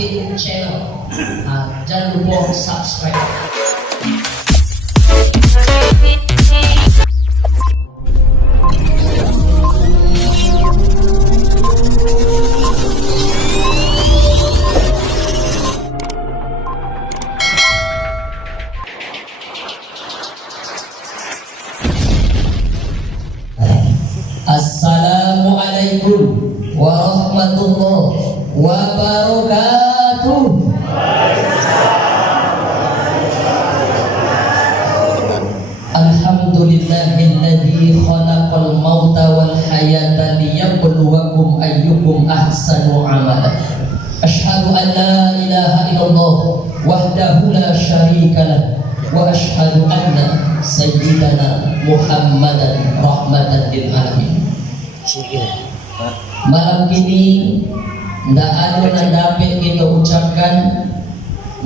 Sakin Channel. Jangan lupa subscribe. Assalamualaikum warahmatullahi wabarakatuh. Alhamdulillahilladzi khalaqal mauta wal hayata liyabluwakum ayyukum ahsanu amala. Asyhadu an la ilaha illallah wahdahu la syarikalah wa asyhadu anna sayyidana Muhammadan rahmatan lil alamin. Malam ini ndak ada yang dapat kita ucapkan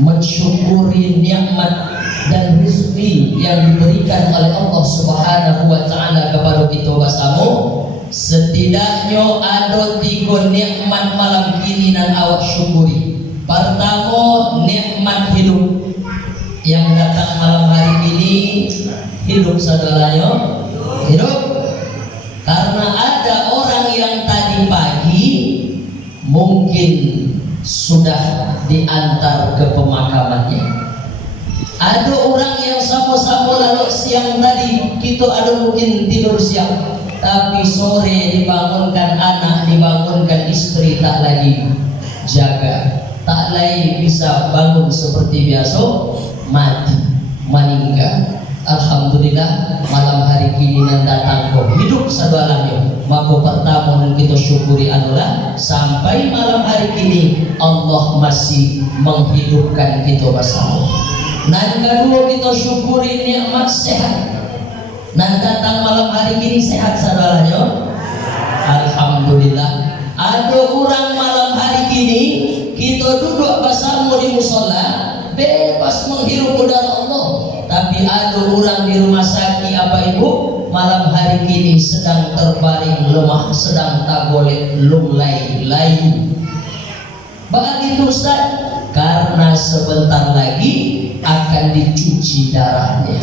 mensyukuri nikmat dan rezeki yang diberikan oleh Allah Subhanahu wa taala kepada kita bersama. Setidaknya ada 3 nikmat malam ini dan awak syukuri. Pertama, nikmat hidup yang datang malam hari ini. Hidup saudaranya, hidup. Karena ada orang yang tadi pagi mungkin sudah diantar ke pemakamannya. Ada orang yang sama-sama lalu siang tadi kita ada mungkin tidur siang, tapi sore dibangunkan anak, dibangunkan istri, tak lagi jaga, tak lagi bisa bangun seperti biasa, mati, meninggal. Alhamdulillah malam hari ini nan datang kau hidup saudaranya. Maka pertama yang kita syukuri adalah sampai malam hari ini Allah masih menghidupkan kita bersama. Dan kedua kita syukuri nikmat sehat. Dan datang malam hari ini sehat saudaranya. Alhamdulillah. Ada orang malam hari ini kita duduk bersama di musola bebas menghirup udara Allah. Tapi ada orang di rumah sakit apa ibu malam hari ini sedang terbaring lemah, sedang tak boleh lunglai-lai. Begitu Ustaz, karena sebentar lagi akan dicuci darahnya.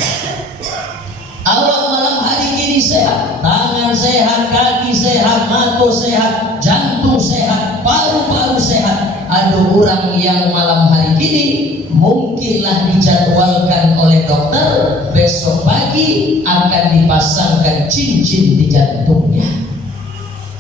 Awak malam hari ini sehat, tangan sehat, kaki sehat, mata sehat, jantung sehat, paru-paru sehat. Ada orang yang malam hari ini mungkinlah dijadwalkan oleh dokter besok pagi akan dipasangkan cincin di jantungnya.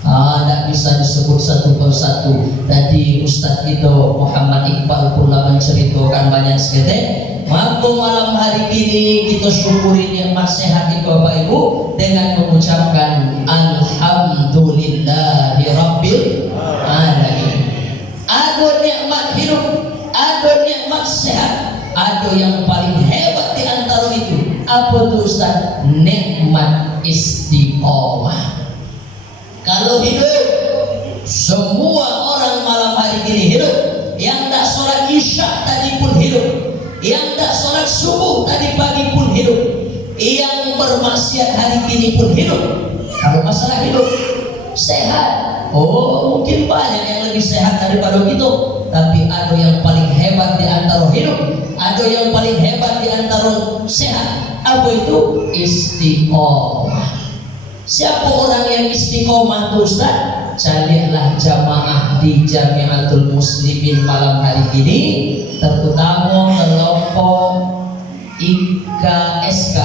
Tidak bisa disebut satu persatu. Tadi Ustadz itu Muhammad Iqbal pula menceritakan banyak sekali. Maka malam hari ini kita syukuri nikmat sehat itu Bapak Ibu dengan mengucapkan Alhamdulillahi Rabbil Alamin. Ada nikmat hidup, ada nikmat sehat, ada yang paling hebat di antara itu. Apa itu Ustaz? Nikmat istiqomah. Kalau hidup, semua orang malam hari ini hidup. Yang tak sholat isya tadi pun hidup, yang tak sholat subuh tadi pagi pun hidup, yang bermaksiat hari ini pun hidup. Kalau masalah hidup sehat, oh mungkin banyak yang lebih sehat daripada kita. Tapi ada yang paling hebat di antara hidup, ada yang paling hebat di antara sehat. Apa itu? Istiqomah. Siapa orang yang istiqomah itu Ustaz? Carilah jamaah di Jamiatul Muslimin malam hari ini, terutama kelompok IKSK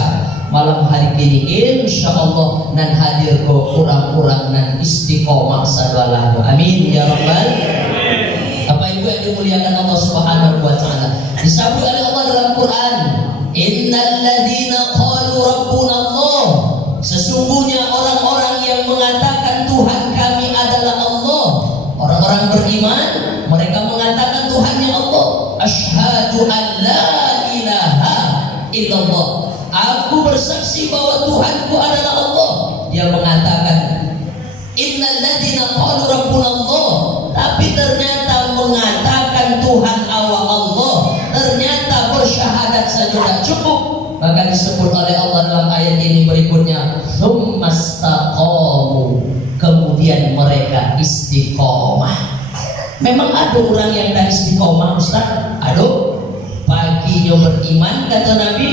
malam hari ini. Insya Allah nan hadir ke orang-orang nan istiqomah saudara. Amin ya rabbal. Bapak Ibu yang dimuliakan Allah Subhanahu wa taala, disebut oleh Allah dalam Quran, innal ladzina qalu rabbuna Allah. Sesungguhnya orang-orang yang mengatakan Tuhan kami adalah Allah, orang-orang beriman, mereka mengatakan Tuhannya Allah. Asyhadu an la ilaha illallah. Aku bersaksi bahwa Tuhanku adalah Allah. Dia mengatakan innal ladzina qalu rabbuna Allah, tapi ternyata mengatakan Tuhan Allah, ternyata bersyahadat saja tidak cukup. Maka disebut oleh Allah dalam ayat ini berikutnya, tsumastaqamu, kemudian mereka istiqomah. Memang ada orang yang tak istiqomah Ustaz. Aduh, paginya beriman kata Nabi,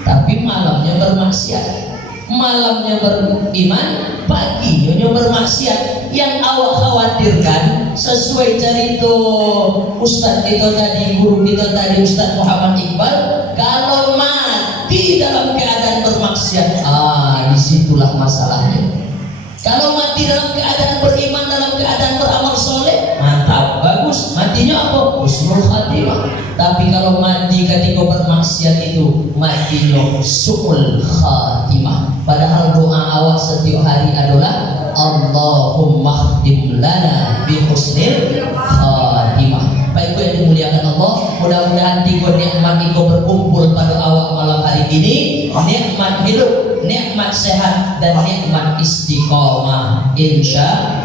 tapi malamnya bermaksiat. Malamnya beriman, paginya bermaksiat. Yang awak khawatirkan sesuai cerita Ustaz kita tadi, guru kita tadi, Ustaz Muhammad Iqbal, kalau mati dalam keadaan bermaksiat, disitulah masalahnya. Kalau mati dalam keadaan beriman, dalam keadaan beramal soleh, mantap, bagus. Matinya apa? Husnul khatimah. Tapi kalau mati ketika bermaksiat itu, matinya su'ul khatimah. Padahal doa awak setiap hari adalah Allahumma khtim lana bi husnil khatimah. Baik Ibu yang dimuliakan Allah, mudah-mudahan tiga nikmat itu berkumpul pada awak malam hari ini. Nikmat hidup, nikmat sehat, dan nikmat istiqomah, insya.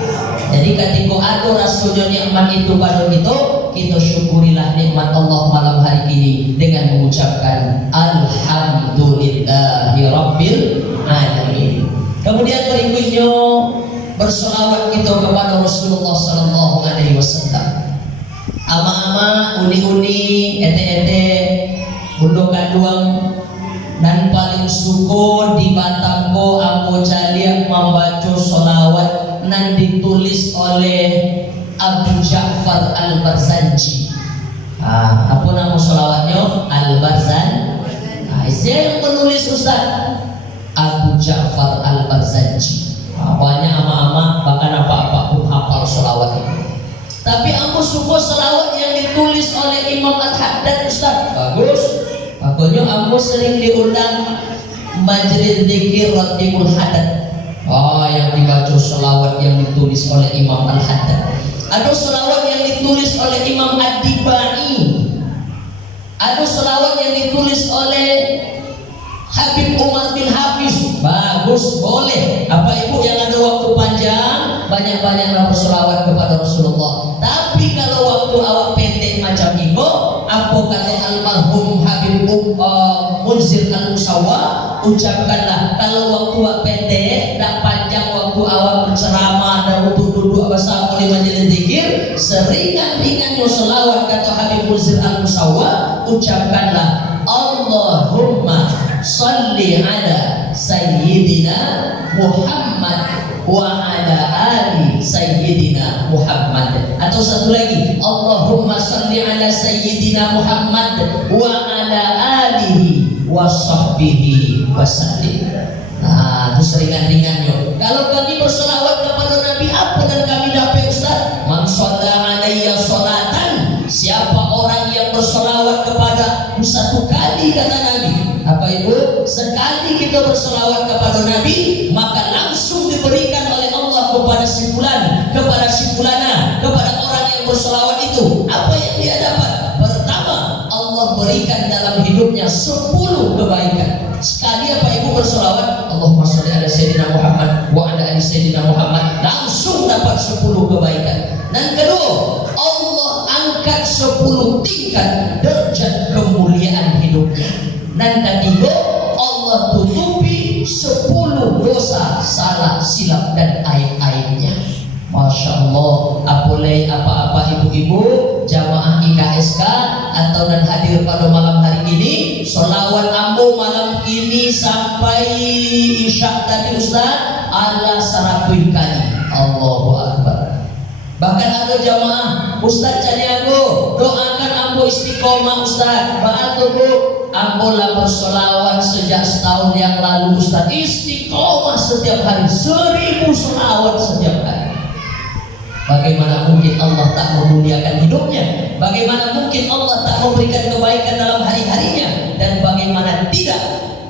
Jadi ketika ada rasulnya nikmat itu pada kita syukurilah nikmat Allah malam hari ini dengan mengucapkan Alhamdulillahi Rabbil Alamin. Kemudian berikutnya bersolawat kita kepada Rasulullah Sallallahu Alaihi Wasallam. Ama-ama, uni-uni, ete-ete, undok kaduang, dan paling syukur di Batamko aku jaliak membaca solawat nan ditulis oleh Abu Ja'far Al-Barzanji. Apa nama solawatnya? Al-Barzan. Saya yang menulis Ustaz Abu Ja'far Al-Barzanji. Banyak ama-ama bahkan apa-apa pun hafal solawat itu. Tapi aku suka selawat yang ditulis oleh Imam Al-Haddad Ustaz. Bagus. Makanya aku sering diundang majelis zikir Ratibul Haddad. Yang dibaca selawat yang ditulis oleh Imam Al-Haddad. Ada selawat yang ditulis oleh Imam Ad-Dibai. Ada selawat yang ditulis oleh Habib Umar bin Hafiz. Bagus, boleh. Apa ibu yang ada waktu panjang, banyak-banyaklah berselawat kepada Rasulullah. Tapi kalau waktu awak pendek macam itu, apa kata almarhum Habib Munzir Al-Musawa, ucapkanlah kalau waktu awak pendek, tak panjang waktu awak berceramah dan untuk duduk bersama di majelis zikir, seringan-ringannya selawat kata Habib Munzir Al-Musawa, ucapkanlah Allahumma salli ala Sayyidina Muhammad wa ala ali Sayyidina Muhammad. Atau satu lagi, Allahumma salli ala Sayyidina Muhammad wa ala alihi wa sahbihi wa sallim. Itu seringan-ringannya. Kalau kami berselawat kepada Nabi, apa dan kami dapat Ustaz? Man shalla alayya salatan, siapa orang yang berselawat kepada satu kali kata Nabi. Apa itu? Sekali kita berselawat kepada Nabi, maka langsung diberikan oleh Allah kepada si fulan, kepada si fulana, kepada orang yang berselawat itu. Apa yang dia dapat? Pertama, Allah berikan dalam hidupnya 10 kebaikan. Sekali apa ibu berselawat, Allahumma sholli ala Sayyidina Muhammad wa ala ali Sayyidina Muhammad, langsung dapat 10 kebaikan. Dan kedua, Allah angkat 10 tingkat derajat kemuliaan hidupnya. Dan ketiga, Allah tutupi 10 dosa, salah, silap dan aib-aibnya. Masya Allah. Apalagi apa-apa ibu-ibu jamaah IKSK atau dan hadir pada malam hari ini, solawat ambo malam ini sampai isya tadi Ustaz ala 100 kali. Allahu Akbar. Bahkan ada jamaah, Ustaz jadi aku doakan ambo istiqomah Ustaz. Bantu bu, ambo lah bersolawat sejak setahun yang lalu Ustaz, istiqomah setiap hari 1000 solawat setiap hari. Bagaimana mungkin Allah tak memuliakan hidupnya? Bagaimana mungkin Allah tak memberikan kebaikan dalam hari-harinya? Dan bagaimana tidak,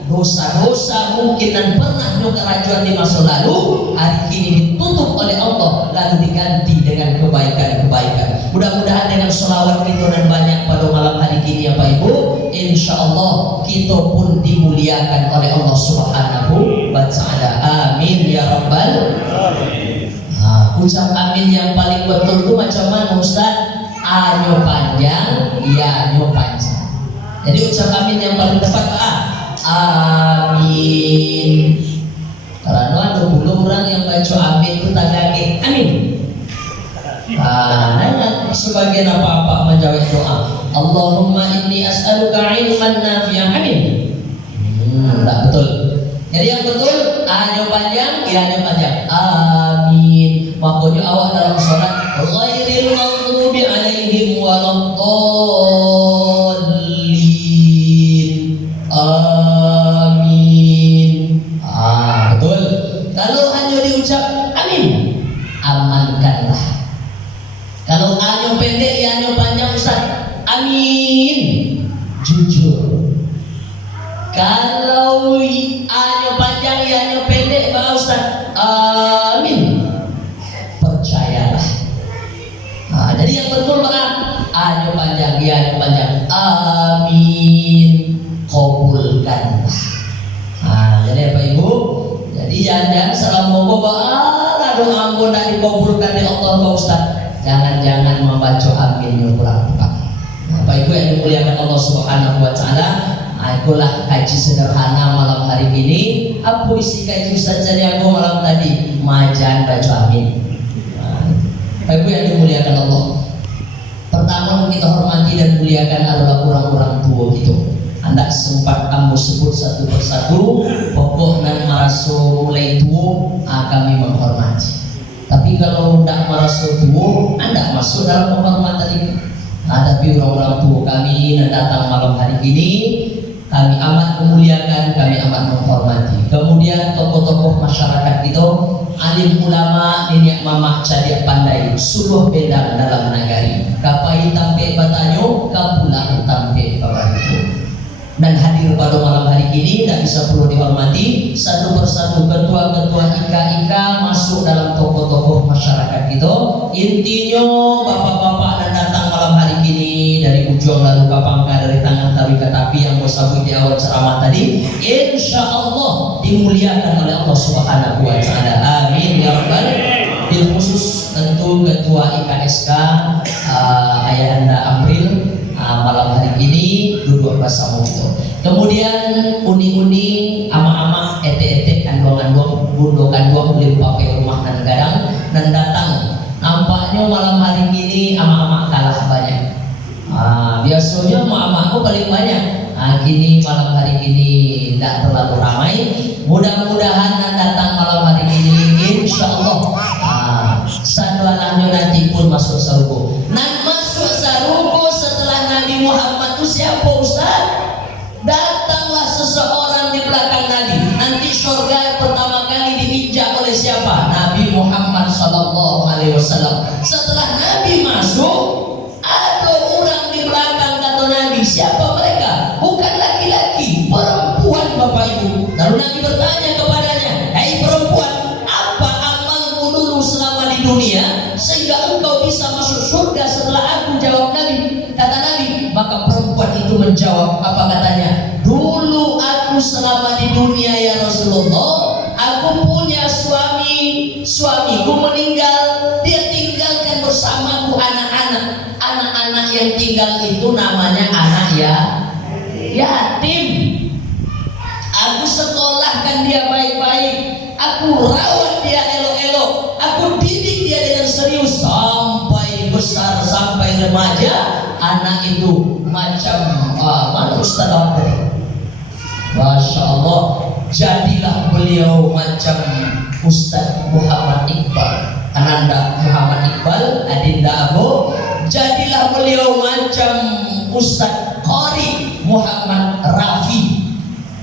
dosa-dosa mungkin dan pernah kerajuan di masa lalu hari ini ditutup oleh Allah lalu diganti dengan kebaikan-kebaikan. Mudah-mudahan dengan selawat kita dan banyak pada malam hari ini ya Pak Ibu, insya Allah kita pun dimuliakan oleh Allah Subhanahu wa Ta'ala. Amin ya Rabbal Alamin. Ucap amin yang paling betul itu macam mana Ustaz? A-nya panjang, ya-nya panjang. Jadi ucap amin yang paling tepat amin. Karena ada pula orang yang baca amin itu tak kaget amin. sebagian apa-apa menjawab doa. Allahumma inni as'aluka ilman nafi'an. Amin. Tak betul. Jadi yang betul A-nya panjang, I-nya panjang. Amin. Makanya awak dalam sholat ghairil maghdubi alaihim waladdallin. Amin. Betul. Kalau hanya diucap amin, amankanlah. Kalau A-nya pendek, I-nya panjang, Ustaz, amin, jujur. Kalau A-nya panjang, I-nya pendek, Pak Ustaz, amin, percayalah. Jadi yang betul Pak, A-nya panjang, I-nya panjang, amin, kabulkanlah. Jadi Bapak Ibu, jadi jangan salah moga doa ampun tak dikabulkan oleh Allah Pak Ustaz. Jangan-jangan membaca aminnya kurang tepat. Bapak Ibu yang dimuliakan Allah Subhanahu wa taala, itulah kaji sederhana malam hari ini. Apa isi kaji Ustaz Jariago malam tadi? Majan baca amin. Bapak Ibu yang dimuliakan Allah, pertama kita hormati dan muliakan adalah orang-orang tua gitu. Anda sempat kamu sebut satu persatu, pokok dan maraso mulai tua kami menghormati. Tapi kalau tidak merasa tua, Anda masuk dalam penghormatan ini. Tapi orang-orang tua kami yang datang malam hari ini, kami amat memuliakan, kami amat menghormati. Kemudian tokoh-tokoh masyarakat itu, alim ulama, nenek mama cadia pandai, suluh bedang dalam nagari. Kapai tampe batanyo, kapulang tampe babaritu. Dan hadir pada malam hari ini tidak bisa perlu dihormati satu persatu ketua-ketua IKA masuk dalam tokoh-tokoh masyarakat itu. Intinya bapak-bapak dan datang malam hari ini dari ujung lalu kapangka, dari tangan tabi ke tapi yang bersabut di awal ceramah tadi, insya Allah dimuliakan oleh Allah Subhanahu wa taala. Amin ya rabbal alamin. Bil khusus tentu ketua IKSK Ayahanda Amril malam hari ini duduk bersama itu. Kemudian uni-uni, ama-ama, ete-ete, kanduang-kanduang, bundo-kanduang, beli pakai rumah dan gadang dan datang. Nampaknya malam hari ini ama-ama kalah banyak. Biasanya ama-amaku paling banyak. Kini malam hari ini tidak terlalu ramai. Mudah-mudahan yang datang malam hari ini, insya Allah sadualahnya nanti pun masuk sarugo. Nah, masuk sarugo setelah Nabi Muhammad itu siapa Ustaz? Datanglah seseorang di belakang Nabi. Nanti surga pertama kali diinjak oleh siapa? Nabi Muhammad sallallahu alaihi wasallam. Setelah Nabi masuk, ada orang di belakang kata Nabi. Siapa mereka? Bukan laki-laki, perempuan Bapak Ibu. Lalu Nabi bertanya kepadanya, "Hai perempuan, apa amalmu dulu selama di dunia sehingga engkau bisa masuk surga setelah aku?" Jawab Nabi. Kata Nabi, maka perempuan itu menjawab, apa katanya? "Dulu aku selama di dunia ya Rasulullah, aku punya suami, suamiku meninggal, dia tinggalkan bersamaku anak-anak. Anak-anak yang tinggal itu namanya anak yatim. Aku sekolahkan dia baik-baik, aku rawat dia elok-elok, aku didik dia dengan serius sampai besar, sampai remaja. Anak itu macam mana Ustaz tadi? Masya Allah, jadilah beliau macam Ustaz Muhammad Iqbal, Ananda Muhammad Iqbal, Adinda Abu. Jadilah beliau macam Ustaz Qari Muhammad Rafi.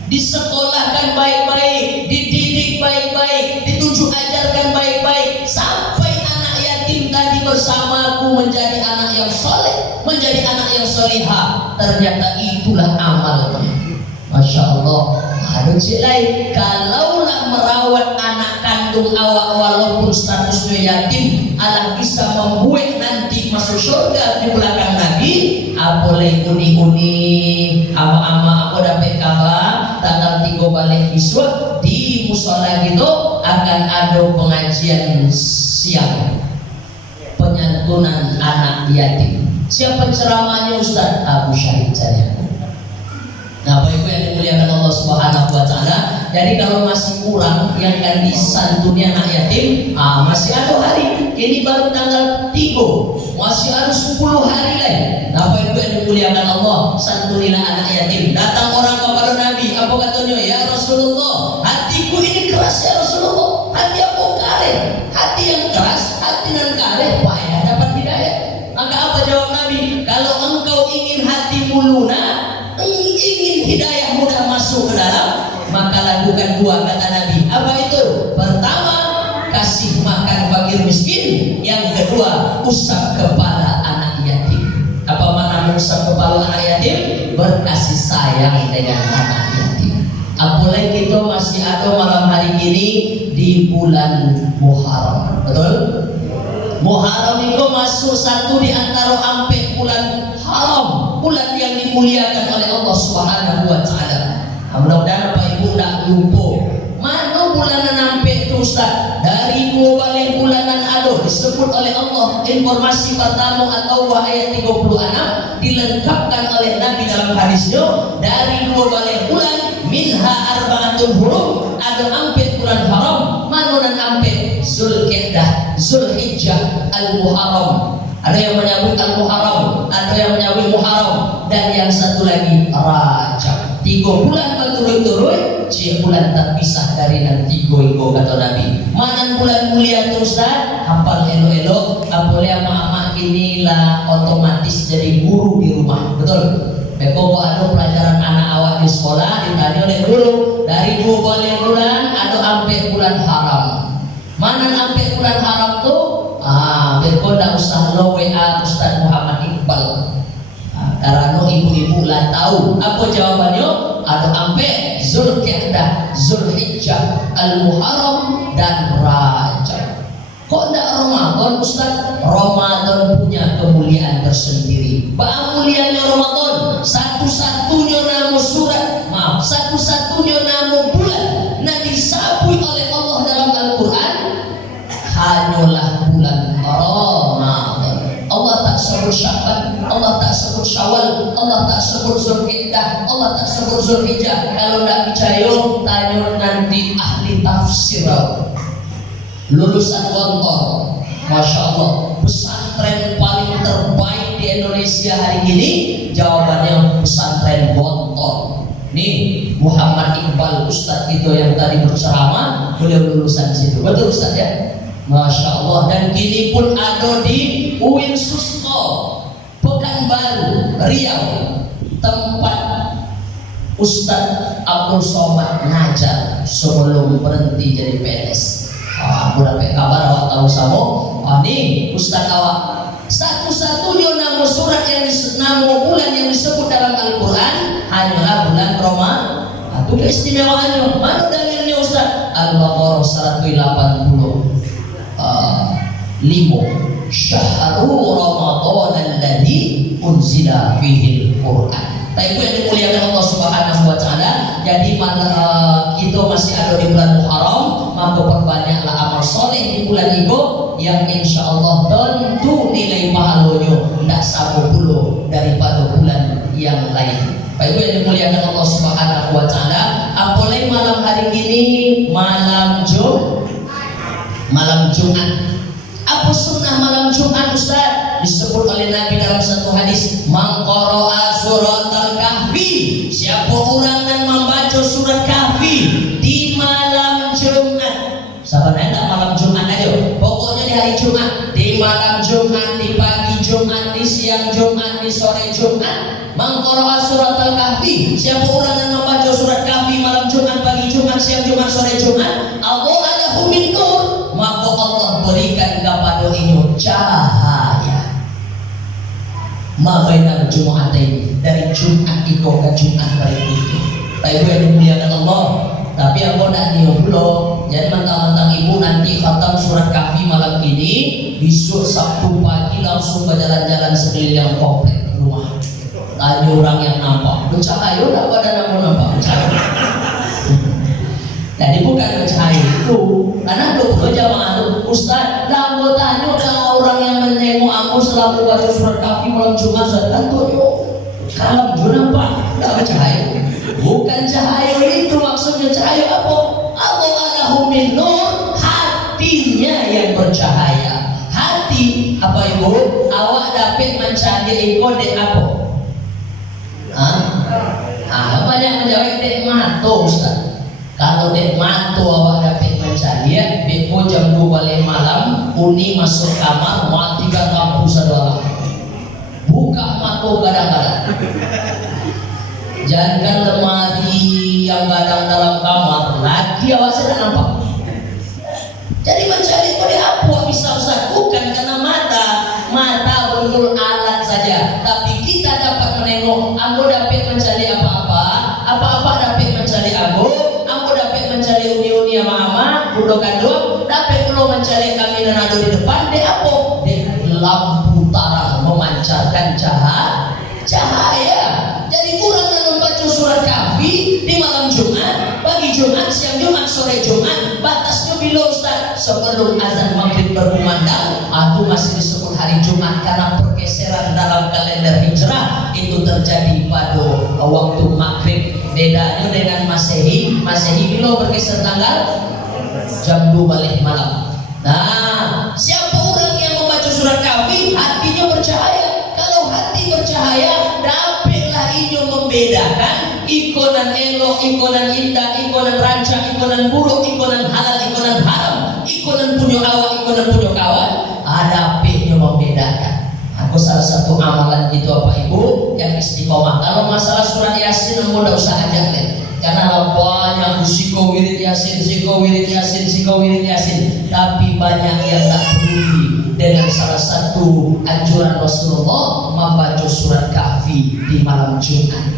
Disekolahkan baik-baik, dididik baik-baik, dituju ajarkan baik-baik, sampai anak yatim tadi bersamaku menjadi anak yang soleh, menjadi anak yang solihah. Ternyata itulah amalnya. Masya Allah. Aduh cilai, kalaulah merawat anak kandung awak walaupun statusnya yatim, Allah bisa membuat nanti masuk surga di belakang Nabi. Apoleh uni-uni, ama-ama aku dapat kabar tanggal 3 balik iswa di musola gitu akan ada pengajian siang penyantunan anak yatim. Siapa ceramahnya Ustaz? Abu Syahid Jariago. Nah, Bapak Ibu yang dimuliakan Allah Subhanahu wa taala, jadi kalau masih kurang yang akan disantuni anak yatim, masih ada hari. Ini baru tanggal 3. masih ada 10 hari lagi. Apa itu yang dimuliakan Allah? Santunilah anak yatim. Datang orang kepada Nabi, apa katanya? Ya Rasulullah, hatiku ini keras ya Rasulullah. Hati aku karet. Hati yang keras, hati yang karet, payah dapat hidayah. Maka apa jawab Nabi? Kalau engkau ingin hatimu lunak, ingin hidayah mudah masuk ke dalam, maka lakukan 2 kata Nabi. Apa itu? Pertama, kasih makan fakir miskin. Yang kedua, usap kepala anak yatim. Apa makna usap kepala anak yatim? Berkasih sayang dengan anak yatim. Apalagi kita masih ada malam hari ini di bulan Muharram. Betul? Muharram itu masuk satu di antara ampe bulan haram, bulan yang dimuliakan oleh Allah Subhanahu wa taala. Mudah-mudahan Bapak Ibu tidak lupa. Mana bulanan ampe itu Ustaz? Dari 2 balik bulanan ada disebut oleh Allah. Informasi pertama atau ayat 36 dilengkapkan oleh Nabi dalam hadisnya. Dari 2 balik bulan minha arba'atul hurum, ada ampe bulan haram. Mana dan ampe? Zulqa'dah, Zulhijjah, Al-Muharram. Ada yang menyebut Al-Muharram, ada yang menyebut Muharram, dan yang satu lagi Rajab. 3 bulan berturut-turut, bulan tak pisah dari nanti go kata Nabi. Mana bulan mulia tu Ustaz? Hafal elok-elok. Apalagi mak-mak inilah otomatis jadi guru di rumah. Betul? Beko ada pelajaran anak awak di sekolah ditanya oleh guru. Dari 2 bulan ada sampai bulan haram. Mana sampai bulan haram tu? Beko dah usah lo WA Ustaz Muhammad Iqbal. Karena ibu-ibu lah tahu apa jawabannya. Ada sampai Zulqa'dah, Zulhijjah, Al-Muharram dan Rajab. Kok tidak Ramadan Ustaz? Ramadan punya kemuliaan tersendiri. Apa mulianya Ramadan? Satu-satunya nama surat, satu-satunya nama bulan yang disabui oleh Allah dalam Al-Quran hanyalah bulan Ramadan. Allah tak sebut Sya'ban, Allah tak sebut Syawal, Allah tak sebut Zulhijjah, Allah tak sebut Zulhijjah. Kalau tidak percaya, tanya nanti ahli tafsir lulusan Gontor. Masya Allah, pesantren paling terbaik di Indonesia hari ini, jawabannya pesantren Gontor. Nih Muhammad Iqbal Ustadz itu yang tadi berceramah, beliau lulusan situ. Betul Ustadz ya? Masya Allah. Dan kini pun ada di UIN Susto Pekanbaru, Riau, tempat Ustadz Abdul Somad ngajar sebelum berhenti jadi PNS. Aku dapat kabar awak tahu sama. Ini Ustadz awak satu-satunya nama surat yang nama bulan yang disebut dalam Al-Quran hanyalah bulan Ramadan. Itu keistimewaannya. Mana dalilnya Ustadz? Al-Baqarah 185. Syahrul Ramadan alladzi unzila fihi al-Quran. Tapi yang dimuliakan Allah Subhanahu wa taala, jadi kita masih ada di bulan Muharram, maka perbanyaklah amal soleh di bulan itu yang insya Allah tentu nilai pahalanya tidak sama puluh daripada bulan yang lain. Baik yang dimuliakan Allah Subhanahu wa taala, apalagi malam hari ini malam Jumat. Apa sunnah malam Jumat Ustaz? Disebut oleh Nabi dalam satu hadis, man qara'a surat al-kahfi, siapa orang yang membaca surat kahfi di malam Jumat. Sebenarnya malam Jumat aja, pokoknya di hari Jumat, di malam Jumat, di pagi Jumat, di siang Jumat, di sore Jumat. Man qara'a surat al-kahfi, siapa orang yang membaca surat kahfi malam Jumat, pagi Jumat, siang Jumat, sore Jumat, Allah lahu min nur, maka Allah berikan kepada ini cahaya. Mabainal Jumu'atain, dari Jumat itu ke Jumat berikutnya. Tapi yang dimuliakan Allah. Tapi aku tidak dioblo. Jadi mentang-mentang ibu nanti khatam surat kahfi malam ini, besok Sabtu pagi langsung berjalan-jalan sekeliling komplek rumah. Tanya orang yang nampak, bercahaya tidak pada nampak bercahaya. Jadi bukan bercahaya itu, karena dokter jamaah itu Ustaz, lah mau tanya kalau orang yang menengok aku setelah baca surat kahfi malam Jumat, saya tentu kalau Jumat nampak, tidak bercahaya. Bukan cahaya itu maksudnya, cahaya apa? Allah lahu min nur, hatinya yang bercahaya. Hati hati apa ibu awak dapat mencari iko dek apa? Banyak menjawab dek mato Ustaz. Kalau dek mato awak dapat mencari beko jam 2 balik malam uni masuk kamar matikan lampu saudara buka mato kadang-kadang. Jangan lemari yang gadang dalam kamar lagi awak sedang nampak. Jadi mencari pada apa bisa Ustaz? Bukan karena mata betul alat saja, tapi kita dapat menengok. Ambo dapat mencari apa-apa dapat mencari ambo dapat mencari uni-uni ama-ama, budo gandum, dapat perlu mencari kami dan ado di depan. De apa? De lampu tarang memancarkan cahaya. Jadi kurang dan membaca surat Kahfi di malam Jumat, pagi Jumat, siang Jumat, sore Jumat. Batasnya bila Ustaz sebelum azan maghrib berkumandang, aku masih disebut hari Jumat karena pergeseran dalam kalender hijrah itu terjadi pada waktu maghrib. Bedanya dengan Masehi bila bergeser tanggal jam 2 balik malam. Nah, siapa orang yang membaca surat Kahfi hatinya bercahaya. Kalau hati bercahaya, dapatlah inyo membedakan ikonan elok, ikonan indah, ikonan rancang, ikonan buruk, ikonan halal, ikonan haram, ikonan punya awak, ikonan punya kawan. Ada inyo membedakan. Aku salah satu amalan itu apa ibu yang istiqomah. Kalau masalah surat Yasin, kamu tidak usah ajak deh. Karena banyak siko wirid Yasin, tapi banyak yang tak peduli dengan salah satu anjuran Rasulullah membaca surat Kahfi di malam Jumat.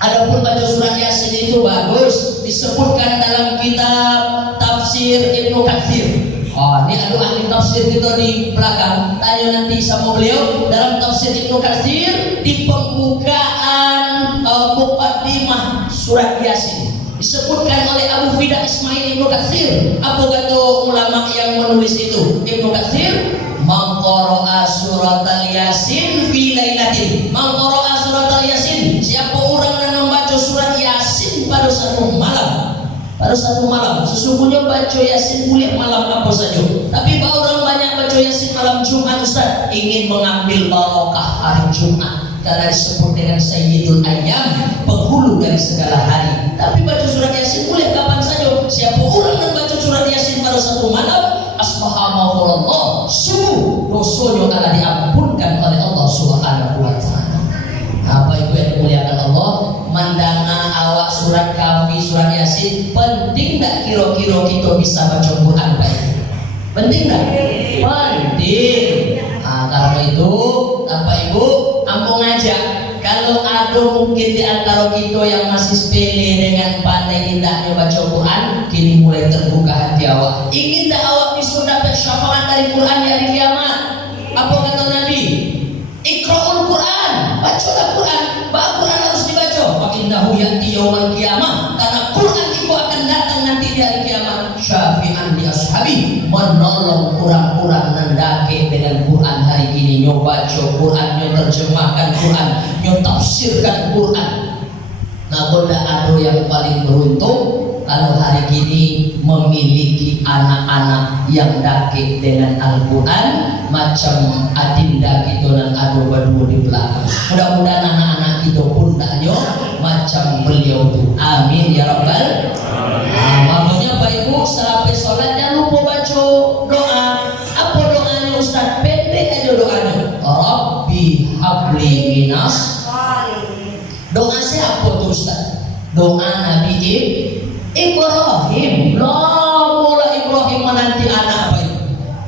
Adapun baca surat Yasin itu bagus, disebutkan dalam kitab tafsir Ibnu Katsir. Ini ada ahli tafsir kita di belakang. Tanya nanti sama beliau dalam tafsir Ibnu Katsir di pembukaan muqaddimah surat Yasin disebutkan oleh Abu Fida Ismail Ibnu Katsir. Apa kata ulama yang menulis itu? Ibnu Katsir, man qara'a suratal Yasin fi lailatin. Man qara'a suratal Yasin, siapa orang yang membaca surat Yasin pada satu malam. Pada satu malam, sesungguhnya baca Yasin boleh malam apa saja. Tapi orang banyak baca Yasin malam Jumat Ustaz, ingin mengambil barokah hari Jumat karena disebut dengan Sayyidul Ayyam, penghulu dari segala hari. Tapi baca surat Yasin boleh kapan saja. Siapa orang yang baca surat Yasin pada satu malam, asmahamafurullah, sungguh dosanya akan diampunkan oleh Allah Subhanahu wa Ta'ala. Apa itu yang dimuliakan Allah? Mandanga awak surat Kahfi, surat Yasin, penting tak kira-kira kita bisa baca Quran baik? Penting tak? Penting. Karena itu, apa ibu? Ampun ngajak. Kalau ada mungkin di antara kita yang masih sepele dengan pandai indahnya baca Quran, kini mulai terbuka hati awak. Ingin tak awak bisa dapat syafaat dari Quran di hari kiamat? Apa kata Nabi? Iqra'ul Quran, bacalah Quran. Quran harus dibaca. Fa innahu ya'ti yaumil qiyamah, karena Quran itu akan datang nanti di hari kiamat. Syafi'an li ashabi, menolong orang-orang nandake dengan Quran hari ini. Nyo baca Quran, nyo terjemahkan Quran, nyo tafsirkan Quran. Nah, benda ada yang paling beruntung kalau hari ini memiliki anak-anak yang dake dengan Al-Quran macam adinda kita dan adu berdua di belakang. Mudah-mudahan anak-anak kita pun taknya macam beliau itu. Amin ya rabbal. Makanya Bapak Ibu selama sholat jangan lupa baca doa. Apa doanya Ustaz? Pendek aja doanya. Rabbi habli minas. Doa siapa tuh Ustaz? Doa Nabi Ibrahim. Mula Ibrahim menanti anak apa itu?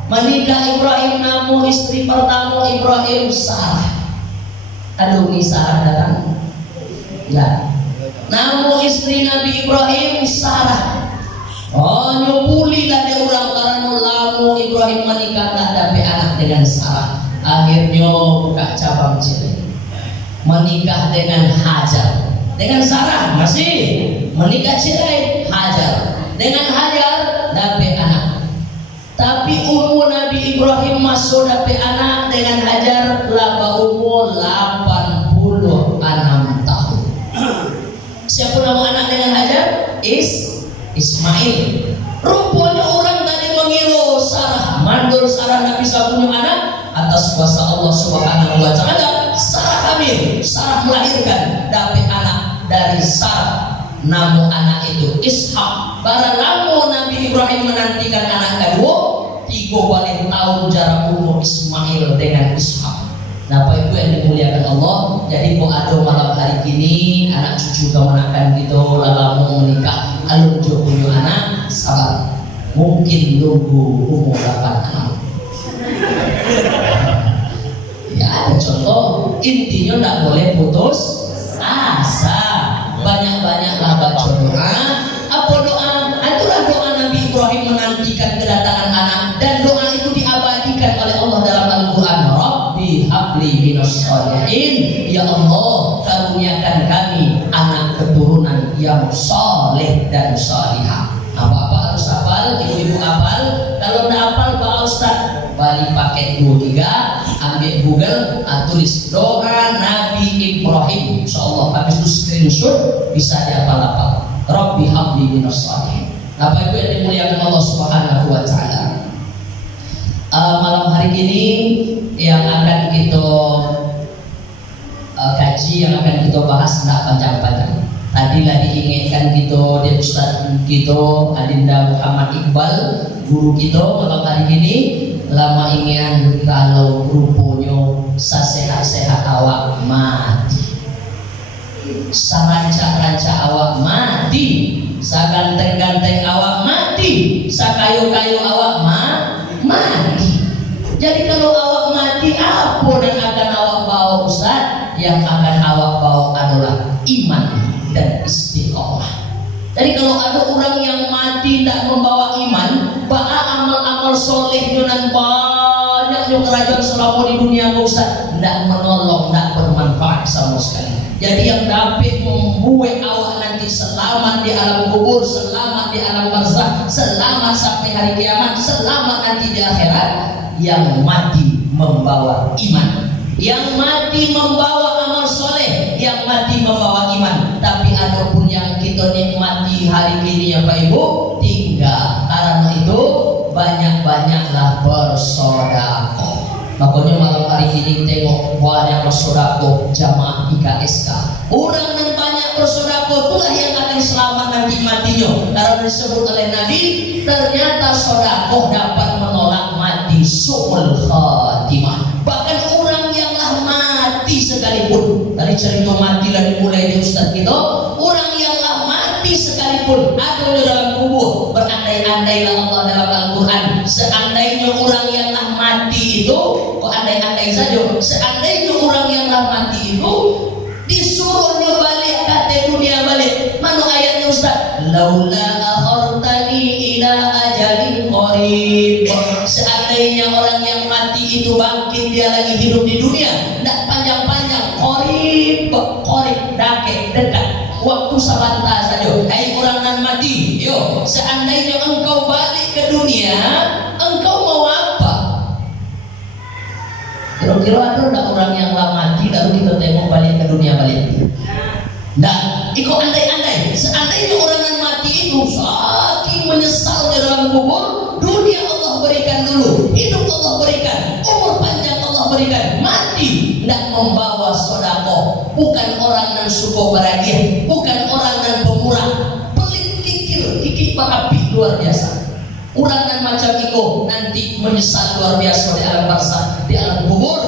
Menikah Ibrahim, namu istri pertama Ibrahim Sarah. Aduh, ini Sarah datang. Ya. Namu istri Nabi Ibrahim Sarah. Oh, nyupulilah dia orang karena lamu Ibrahim menikah tak dapat anak dengan Sarah. Akhirnya buka cabang cilik. Menikah dengan Hajar. Dengan Sarah masih menikah cerai Hajar. Dengan Hajar dapat anak. Tapi umur Nabi Ibrahim masuk dapat anak dengan Hajar laba umur 86 tahun. Siapa nama anak dengan Hajar? Ismail. Rupanya orang tadi mengira Sarah mandul, Sarah tak bisa punya anak. atas kuasa Allah Subhanahu wa taala Sarah hamil, Sarah melahirkan dapat anak dari Sarah, namun anak itu Ishak. Barang lamun Nabi Ibrahim menantikan anak kedua 3 tahun jarak umur Ismail dengan Ishak. Nah, Bapak Ibu yang dimuliakan Allah, jadi mau ada malam hari ini anak cucu kemenakan gitu lalu menikah alun jo punya anak sabar, mungkin nunggu umur 8 tahun. Ya ada contoh, intinya tidak boleh putus asa, banyak-banyaklah baca doa. Apa doa? Itulah doa Nabi Ibrahim menantikan kedatangan anak, dan doa itu diabadikan oleh Allah dalam Al-Quran. Rabbi habli minas sholihin, ya Allah karuniakan kami anak keturunan yang soleh dan solihah. Apa-apa harus hafal, ibu-ibu hafal. Kalau tidak hafal Pak Ustaz, balik pakai 23, ambil Google, tulis doa Nabi Ibrahim, insyaallah habis itu screenshot bisa dihafal-hafal. Rabbi habli minas sholihin. Bapak Ibu yang dimuliakan Allah Subhanahu wa taala, malam hari ini yang akan kita kaji, yang akan kita bahas tidak panjang-panjang. Tadilah diingatkan kita di Ustaz kita Adinda Muhammad Iqbal, guru kita malam hari ini, lama ingin kalau rupanya sasehat-sehat awak mati, saranca-ranca awak mati, saganteng-ganteng awak mati, sakayu-kayu awak mati. Jadi kalau awak mati, apa yang akan awak bawa Ustaz? Yang akan awak bawa adalah iman dan istiqomah. Jadi kalau ada orang yang mati tidak membawa iman, ba'a amal-amal soleh dan banyak yang kerajaan selama di dunia Ustaz, tidak menolong, tidak bermanfaat sama sekali. Jadi yang dapat membuat awak nanti selamat di alam kubur, selamat di alam barzakh, selamat sampai hari kiamat, selamat nanti di akhirat, yang mati membawa iman, yang mati membawa amal soleh, yang mati membawa iman. Tapi adapun yang kita nikmati hari ini ya Pak Ibu, tinggal. Karena itu banyak-banyaklah bersedekah. Makanya malam hari ini tengok banyak bersedekah jamaah IKSK. Orang yang banyak bersedekah itulah yang akan selamat nanti matinya. Karena disebut oleh Nabi, ternyata sedekah dapat menolak mati su'ul khatimah. Bahkan orang yang lah mati sekalipun, tadi cerita mati lah dimulai di Ustaz kita, orang yang lah mati sekalipun ada di dalam kubur, berandai-andailah Allah dalam Al-Quran, seandainya orang yang lah mati itu, kok andai-andai saja, seandainya orang yang lah mati itu disuruhnya balik ke dunia balik, mana ayatnya Ustaz? Laula akhartani ila ajalin qarib. Seandainya orang yang mati itu bangkit, dia lagi hidup di dunia, tidak panjang-panjang, qarib dekat, waktu sebentar saja. Hai orang nan mati, yo, seandainya engkau balik ke dunia, engkau mau apa? Kira-kira ada tak orang yang lah mati lalu kita tengok balik ke dunia balik? Nah, ikut andai-andai, seandainya orang yang mati itu saking menyesal di dalam kubur, dunia Allah berikan dulu, hidup Allah berikan, umur panjang Allah berikan, mati tidak membawa sedekah, bukan orang yang suka berhadiah, bukan orang yang pemurah, pelit kikir bakapi luar biasa. Orang yang macam itu nanti menyesal luar biasa di alam barzakh, di alam kubur.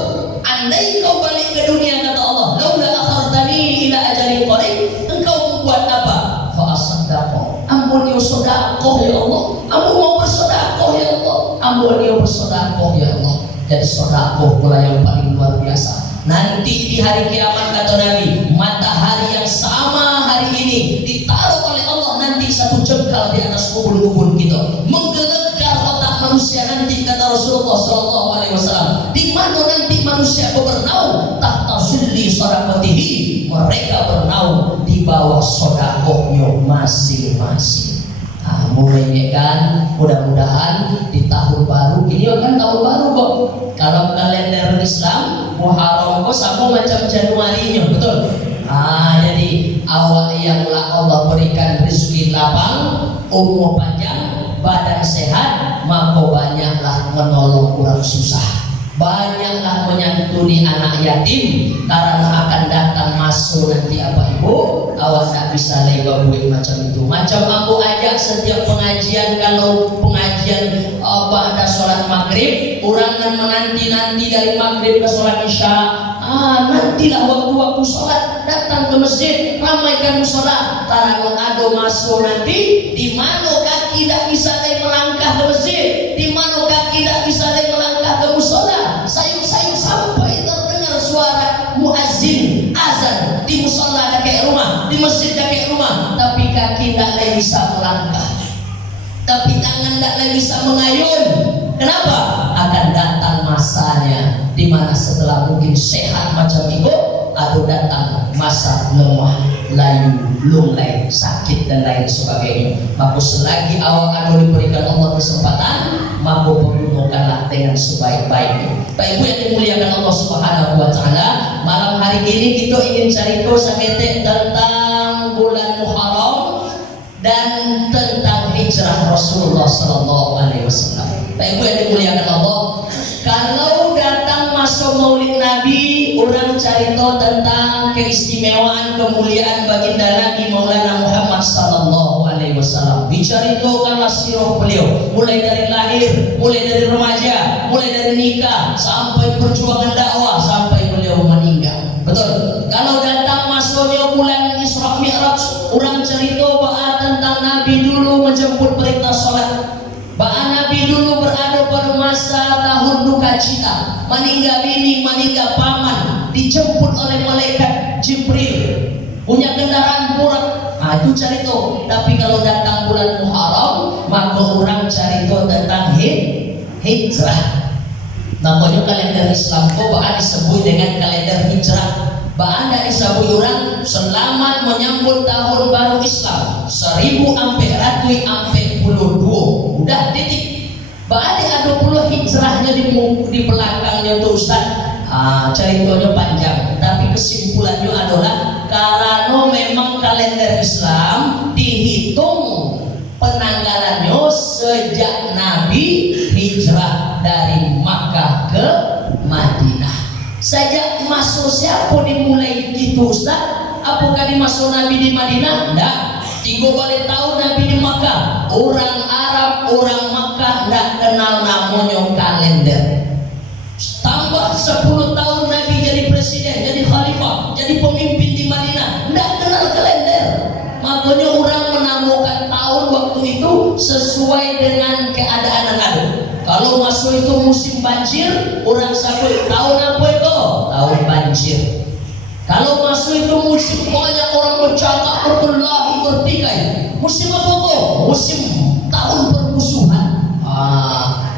Andai kau balik ke dunia, kata Allah, laula akhartani ila ajalin qarib, engkau membuat apa? Fa asaddaqo, ampun ya sedekah ya Allah, ampun mau bersedekah ya Allah, ampun ya bersedekah ya Allah. Jadi sedekah pula yang paling luar biasa. Nanti di hari kiamat kata Nabi, matahari yang sama hari ini ditaruh oleh Allah nanti satu jengkal di atas kubur-kubur kita, menggelegar otak manusia nanti, kata Rasulullah SAW. Di mana nanti manusia bernaung tahta zulli sadaqatihi, mereka bernaung di bawah sedekahnya masing-masing. Mulainya kan mudah-mudahan di tahun baru ini kan tahun baru kok. Kalau kalender Islam Muharram kok sama macam Januarinya, betul? Jadi awal yang Allah berikan rezeki lapang, umur panjang, badan sehat, maka banyaklah menolong orang susah, banyak menyantuni anak yatim, karena akan datang masuk nanti apa ibu, awas tak bisa lewat buat macam itu. Macam aku ajak setiap pengajian, kalau pengajian ada sholat maghrib, orang kan menanti-nanti dari maghrib ke sholat isya. Nantilah waktu-waktu sholat, datang ke masjid, ramaikan sholat. Tarangan ado masuk nanti, di mana kaki tidak bisa lagi melangkah ke masjid, di mana kaki tidak bisa lagi melangkah ke musola. Sayur-sayur sampai terdengar suara muazzin azan di musola dekat rumah, di masjid dekat rumah, tapi kaki tidak lagi bisa melangkah, tapi tangan tidak lagi bisa mengayun. Kenapa? Akan datang masanya di mana setelah mungkin sehat macam itu, atau datang masa lemah, layu, lunglai, sakit dan lain sebagainya. Maka selagi awak anu diberikan Allah kesempatan, maka pergunakanlah dengan sebaik-baiknya. Baik ibu yang dimuliakan Allah Subhanahu wa taala, malam hari ini kita ingin cerita saketek tentang bulan Muharram dan tentang hijrah Rasulullah sallallahu alaihi wasallam. Baik ibu yang dimuliakan Allah, kalau datang masuk Maulid Nabi, orang cerita tentang keistimewaan kemuliaan baginda Nabi Maulana Muhammad sallallahu alaihi wasallam. Diceritakanlah sirah beliau, mulai dari lahir, mulai dari remaja, mulai dari nikah sampai perjuangan dakwah sampai beliau meninggal. Betul. Kalau datang masuknya bulan Isra Mi'raj, orang cerita bahwa tentang Nabi dulu menjemput perintah salat. Bahwa Nabi dulu berada pada masa tahun duka cita, meninggal bini, meninggal paman, dijemput oleh malaikat Jibril, punya kendaraan burak. Itu cerita. Tapi kalau datang bulan Muharram, maka orang cerita tentang hijrah. Makanya kalender Islam bahkan disebut dengan kalender hijrah. Bahkan disebut orang selamat menyambut tahun baru Islam 1442. Udah titik. Bahkan ada puluh hijrahnya di belakangnya tuh Ustaz. Ceritanya panjang, tapi kesimpulannya adalah karena memang kalender Islam dihitung penanggalannya sejak Nabi hijrah dari Makkah ke Madinah. Sejak masuk siapa dimulai itu Ustaz? Apakah dimasuk Nabi di Madinah? Tidak. 3 balik tahun Nabi di Makkah. Orang Arab, orang Makkah tidak kenal namanya kalender. Tambah 10 tahun Nabi jadi presiden, jadi khalifah, jadi pemimpin di Madinah, tidak kenal kalender. Makanya orang menamakan tahun waktu itu sesuai dengan keadaan yang ada. Kalau masuk itu musim banjir, orang sebut tahun apa itu? Tahun banjir. Kalau masuk itu musim banyak orang bercakap, berkelahi, bertikai, musim apa kok? Musim tahun permusuhan.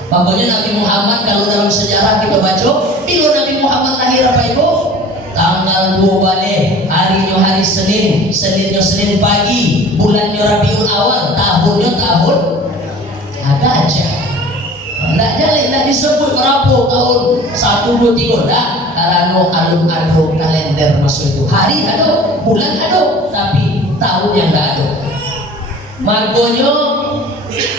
Makanya Nabi Muhammad kalau dalam sejarah kita baca, bila Nabi Muhammad lahir apa itu? Tanggal 2 balik, harinya hari Senin, Seninnya Senin pagi, bulannya Rabiul Awal, tahunnya tahun Gajah. Tidak jadi, tidak disebut berapa tahun 1, 2, 3, tidak. Karena alun-alun kalender masuk itu, hari ada, bulan ada, tapi tahun yang tidak ada. Makanya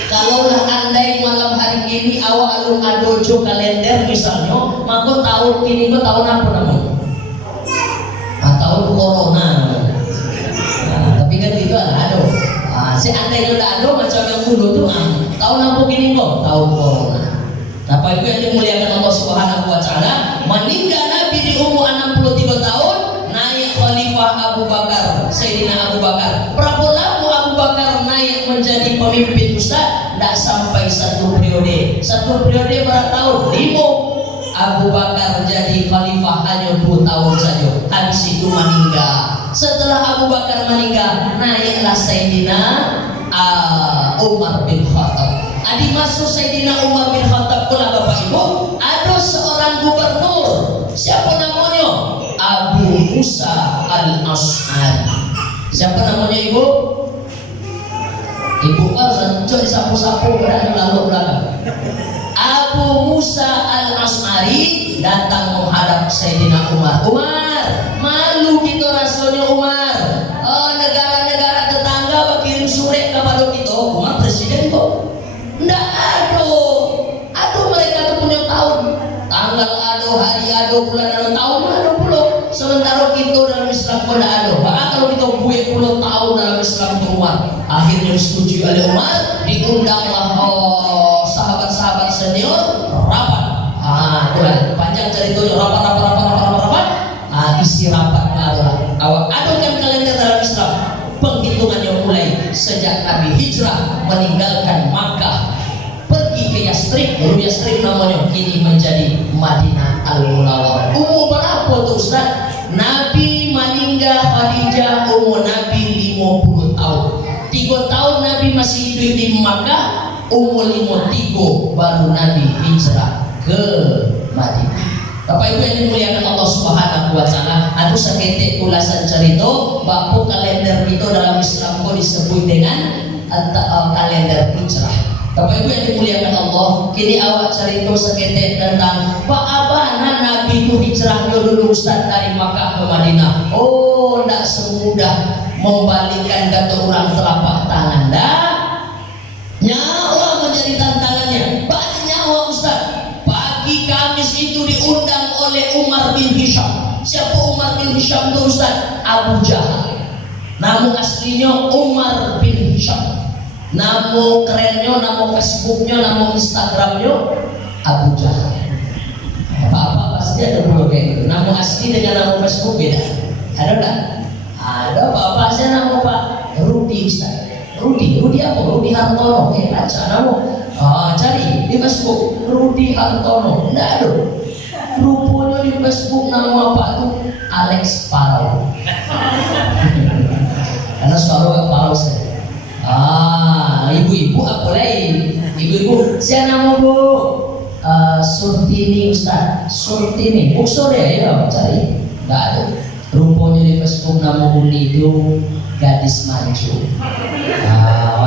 kalaulah andai malam hari ini awak alun adojo kalender misalnya, maka tahun ini ke tahun apa namanya? Tahun corona. Tapi kan itu ada. Seandainya tidak ada macam yang dulu tuh, tahun apa gini kok? Tahun corona. Apa itu yang dimuliakan Allah Subhanahu wa taala? Meninggal Nabi di umur 63 tahun, naik Khalifah Abu Bakar, Sayyidina Abu Bakar. Berapa lama Abu Bakar naik menjadi pemimpin Ustaz? Tidak sampai 1 periode. 1 periode berapa tahun? 5. Abu Bakar jadi khalifah hanya 2 tahun saja. Habis itu meninggal. Setelah Abu Bakar meninggal, naiklah Sayyidina Umar bin Khattab. Adi masuk Sayyidina Umar bin Khattab pula Bapak Ibu, ada seorang gubernur. Siapa namanya? Abu Musa al-Ash'ari. Siapa namanya Ibu? Ibu kan jadi sapu-sapu berani lalu belakang. Abu Musa al-Ash'ari datang menghadap Sayyidina Umar. Umar, malu kita rasanya Umar. Negara-negara tetangga kirim surat kepada kita. Umar presiden kok. Nggak ada. Aduh mereka tuh punya tahun. Tanggal ada hari ado, bulan ado, tahun ado pulau. Sementara kita dalam Islam pun ada. Bahkan kalau kita buat puluh tahun dalam Islam itu Umar. Akhirnya disetujui oleh Umar, diundanglah sahabat-sahabat senior rapat. Itulah panjang ceritanya, rapat. Isi rapatnya adalah adukan kalender dalam Islam. Penghitungannya mulai sejak Nabi hijrah meninggalkan Makkah, pergi ke Yastrib, dulu Yastrib namanya, kini menjadi Madinah Al-Munawwarah. Umur berapa tuh Ustaz? Nabi meninggal Khadijah umur Nabi 50 tahun. 3 tahun Nabi masih hidup di Makkah, umur 53 baru Nabi hijrah ke Madinah. Bapak Ibu yang dimuliakan Allah Subhanahu wa taala, anu saketek ulasan cerita bab kalender itu dalam Islam kok disebut dengan kalender hijrah. Bapak Ibu yang dimuliakan Allah, kini awak cerita saketek tentang Pak Abana Nabi itu hijrah dulu Ustaz dari Makkah ke Madinah. Oh, tidak semudah membalikkan kata orang telapak tangan. Dah nyawa menjadi tantangannya. Banyak nyawa Ustaz. Pagi Kamis itu diundang oleh Umar bin Hisham. Siapa Umar bin Hisham itu Ustaz? Abu Jahal. Namun aslinya Umar bin Hisham. Nama kerennya, nama Facebooknya, nama Instagramnya Abu Jahal. Apa-apa pasti ada dua kayak gitu. Nama asli dengan nama Facebook beda. Ada enggak? Ada apa-apa saya nama Pak Rudi Ustaz. Rudi apa? Rudi Hartono. Baca nama. Cari di Facebook Rudi Hartono. Enggak ada. Rupanya di Facebook nama Pak tuh Alex Parau. Karena Sparrow Parau saya. Ibu-ibu apa lain? Ibu-ibu, saya nama Bu Surtini Ustaz. Surtini, buksor ya, cari. Enggak ada. Rupanya di Facebook nama Uni itu gadis maju.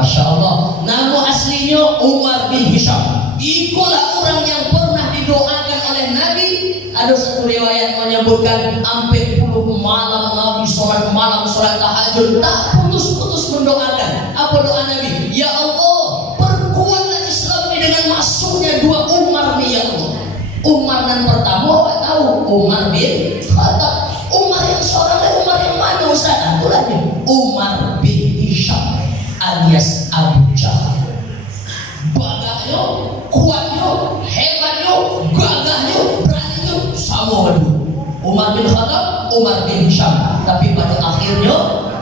Masya Allah. Nama aslinya Umar bin Hisham. Itulah orang yang pernah didoakan oleh Nabi. Ada satu riwayat menyebutkan sampai 10 malam Nabi sholat malam, sholat tahajud, tak putus-putus mendoakan. Apa doa Nabi? Ya Allah, perkuatlah Islam ini dengan masuknya 2 Umar nih ya Allah. Umar yang pertama apa tahu? Umar bin Khattab. Umar yang seorang Umar yang mana Ustaz? Aturannya Umar bin Hisham alias Abu Jahal. Bagahnya, kuatnya, hebatnya, gagahnya, beraninya sama dulu. Umar bin Khattab, Umar bin Hisham. Tapi pada akhirnya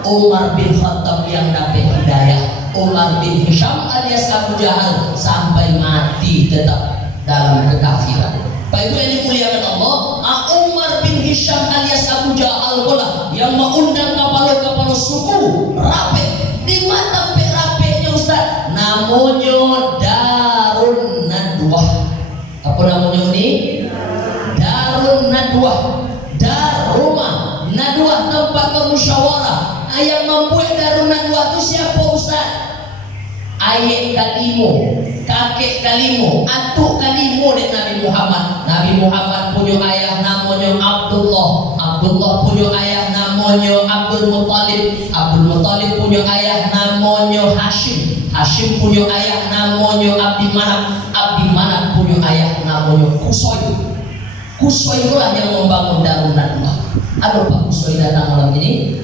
Umar bin Khattab yang dapat hidayah. Umar bin Hisham alias Abu Jahal sampai mati tetap dalam kekafiran. Baik Ibu yang dimuliakan Allah, Umar bin Hisham alias Abu Jahal pula yang mengundang kapal-kapal suku rapi. Di mana rapenya Ustaz? Namanya Darun Nadwah. Apa namanya ini? Darun Nadwah. Daruma Nadwah, tempat bermusyawarah. Yang membuat Darun Nadwah itu siapa Ustaz? Ayah kalimu, kakek kalimu, atuk kalimu dari Nabi Muhammad. Nabi Muhammad punya ayah namanya Abdullah. Abdullah punya ayah namanya Abdul Muttalib. Abdul Muttalib punya ayah namanya Hashim. Hashim punya ayah namanya Abdi Manaf. Abdi Manaf punya ayah namanya Qusay. Qusay itulah yang membangun Darun Nadwah. Ada Pak Qusay datang malam ini?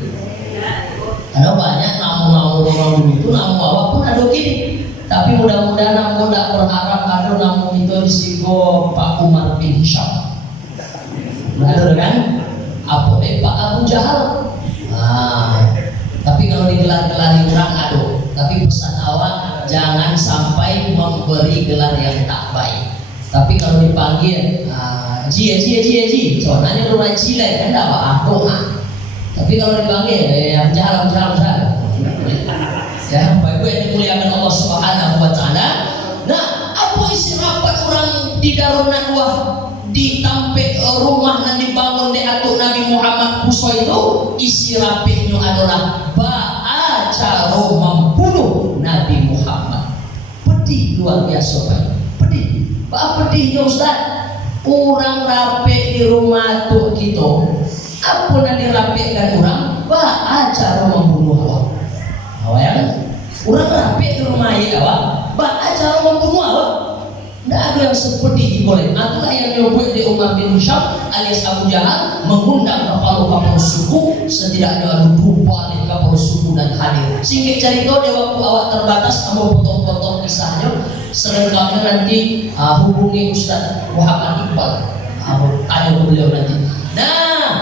Ada banyak namu-namu orang itu, namu apapun ada gini. Tapi mudah-mudahan aku tidak berharap ada namu itu disigo Pak Umar bin Hisham. Ada kan? Apa Pak Abu Jahal? Tapi kalau digelar-gelari orang ada. Tapi pesan awak jangan sampai memberi gelar yang tak baik. Tapi kalau dipanggil Ji, soalnya lu Ji lah kan tak apa. Tapi kalau dipanggil Abu Jahal. Ya, Bapak Ibu yang dimuliakan Allah Subhanahu wa taala. Nah, apa isi rapat orang di Darun Nadwah di tampek rumah yang dibangun di atuk Nabi Muhammad Qusay itu? Isi rapatnya adalah acara membunuh Nabi Muhammad. Pedih luar biasa Pak. Pedih. Pak pedihnya Ustaz. Orang rapet di rumah atuk kita. Apa yang dirapetkan orang? Acara membunuh awak. Awak ya kan? Orang rapet di rumah ayah awak. Acara membunuh awak. Tidak ada yang seperti boleh. Itulah yang dibuat di Umar bin Hisham alias Abu Jahal mengundang kepala suku, setidaknya ada 2 kepala suku dan hadir. Singkat cerita di waktu awak terbatas, kamu potong-potong kisahnya. Selengkapnya nanti hubungi Ustaz Muhammad Iqbal. Tanya ke beliau nanti. Nah,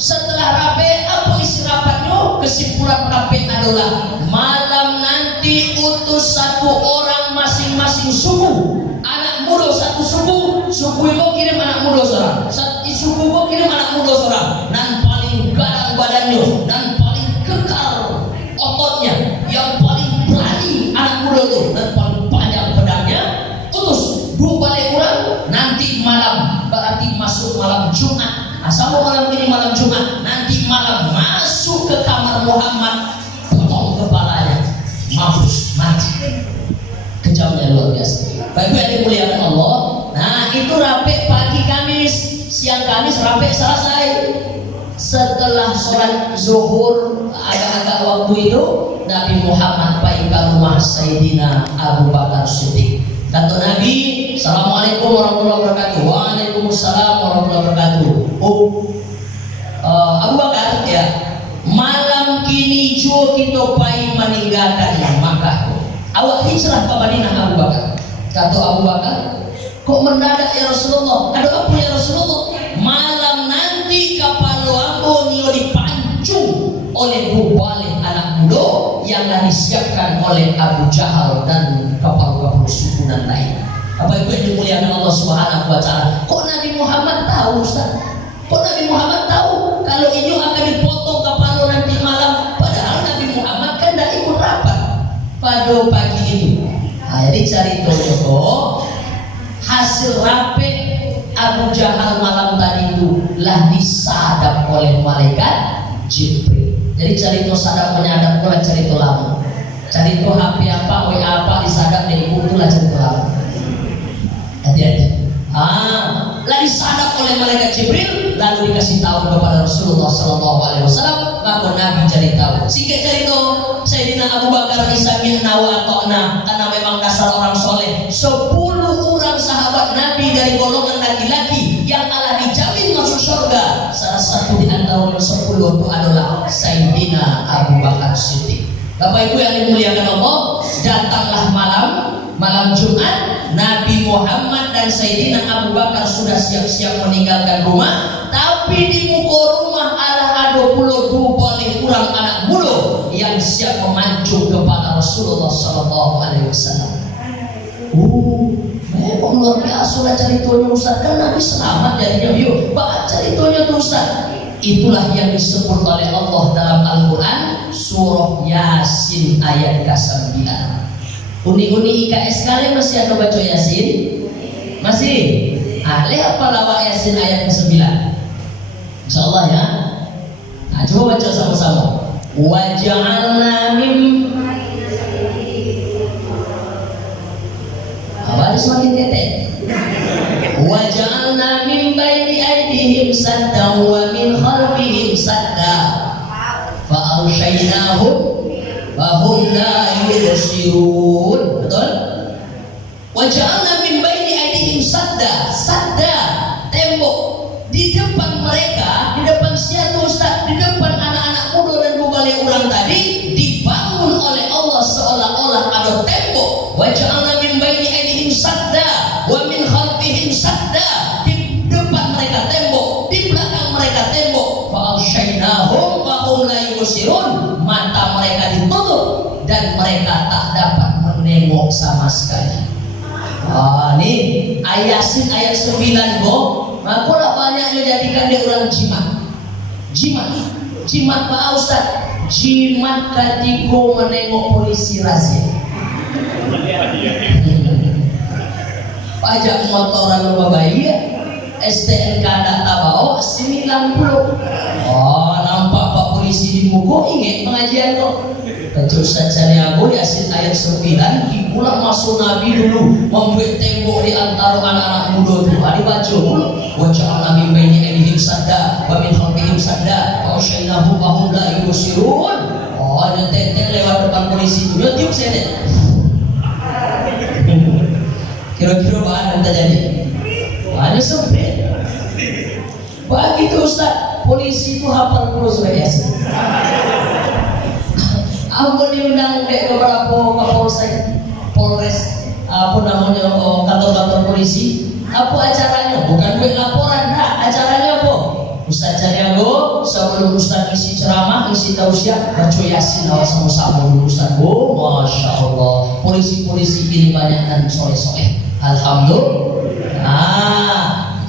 setelah rapi, apa isi rapatnya? Kesimpulan rapi adalah malam nanti utus 1 orang masing-masing suku. Anak muda 1 suku, suku itu kirim anak muda seorang, suku itu kirim anak muda seorang, dan paling garang badannya, dan paling kekal ototnya, yang paling berani anak muda itu, dan paling panjang pedangnya, utus 2 balik orang. Nanti malam, berarti masuk malam Jumat. Sama malam ini malam Jumat, nanti malam masuk ke kamar Muhammad, potong kepalanya, mampus, mati. Kejamnya luar biasa. Baik yang dimuliakan Allah. Nah, itu rapi pagi Kamis, siang Kamis rapi selesai. Setelah sholat zuhur agak-agak waktu itu, Nabi Muhammad pergi ke rumah Sayyidina Abu Bakar Siddiq. Kata Nabi, Assalamualaikum warahmatullahi wabarakatuh. Waalaikumsalam warahmatullahi wabarakatuh. Abu Bakar, ya, malam kini juga kita pergi meninggalkan Makkah. Awak hijrah ke Madinah Abu Bakar. Kata Abu Bakar, kok mendadak ya Rasulullah? Ada apa ya Rasulullah? Malam nanti kapal ambo nio dipancung oleh 2 anak muda yang disiapkan oleh Abu Jahal dan kapal-kapal suku dan lain. Apa itu yang dimuliakan Allah Subhanahu wa taala? Kok Nabi Muhammad tahu, Ustaz? Kok Nabi Muhammad tahu kalau ini akan dipotong kapal nanti malam? Padahal Nabi Muhammad kan tidak ikut rapat pada pagi itu. Nah, jadi ceritanya kok hasil rapi Abu Jahal malam tadi itu lah disadap oleh malaikat Jibril. Jadi cerita sadap menyadap itu lah cerita lama. Cerita HP apa, WA apa disadap dari ibu itu lah cerita lama. Hati-hati. Lah disadap oleh malaikat Jibril, lalu dikasih tahu kepada Rasulullah SAW. Maka Nabi cari tahu. Singkat cerita, Sayyidina Abu Bakar disami'na wa ata'na, karena memang dasar orang soleh. 10 orang sahabat Nabi dari golongan laki-laki yang Allah dijamin masuk surga. Salah satu di antara 10 itu adalah Sayyidina Abu Bakar Siddiq. Bapak Ibu yang dimuliakan Allah, datanglah malam Jumat, Nabi Muhammad dan Sayyidina Abu Bakar sudah siap-siap meninggalkan rumah, tapi di muka rumah ada 22 orang anak muda yang siap memancung kepada Rasulullah SAW. Memang luar biasa lah ceritanya Ustaz. Kan Nabi selamat jadinya. Yuk baca ceritanya tuh Ustaz. Itulah yang disebut oleh Allah dalam Al-Quran surah Yasin ayat ke-9. Uni-uni IKS kalian masih ada baca Yasin? Masih? Lihat apa lawak Yasin ayat ke-9. InsyaAllah ya. Nah, coba baca sama-sama. Waja'alna min Awalnya semakin tetek. Waja'alna min baini aydihim saddan wa min khalfihim sadda fa'arshaynahum wa hum la yubsirun. Betul? Waja'alna min baini aydihim sadda. Sadda, tembok di depan mereka, di depan siapa Ustaz? Di depan anak-anak muda dan bubalik orang tadi dibangun oleh Allah seolah-olah ada tembok. Waja'alna min baini aydihim sadda wa min khalfihim sadda. Di depan mereka tembok, di belakang mereka tembok. Fa'alshaynahum wa hum la yubsirun. Mata mereka ditutup dan mereka tak dapat menengok sama sekali. Ini Yasin ayat 9 maka lah banyak dijadikan dia orang jimat Pak Ustaz, jimat ketika menengok polisi razia. Pajak motoran rumah bayi STNK data bawa 90. Nampak Pak polisi di muka ingat pengajian kok. Baca Ustaz Sani Abu Yasin ayat 9 dipulang masuk Nabi dulu membuat tembok di antara anak-anak muda itu. Dibaca dulu. Waja'alna min baini aydihim sadda wa min khalfihim sadda wa ushaynahum wa hum la yubsirun. Ada tenteng lewat depan polisi itu. Dia tiup saya. Kira-kira bahan terjadi. Hanya sempit. Begitu Ustaz, polisi itu hafal pulau sudah biasa. Ampun diundang dek beberapa kapolsek, Polres, apa namanya kantor-kantor polisi. Apa acaranya? Bukan buat laporan, nah acaranya apa? Ustaz Cariago sebelum Ustaz isi ceramah, isi tausiah, baca Yasin awal sama-sama dulu Ustaz. Oh, Masya Allah, polisi-polisi ini banyak dan soleh-soleh. Alhamdulillah.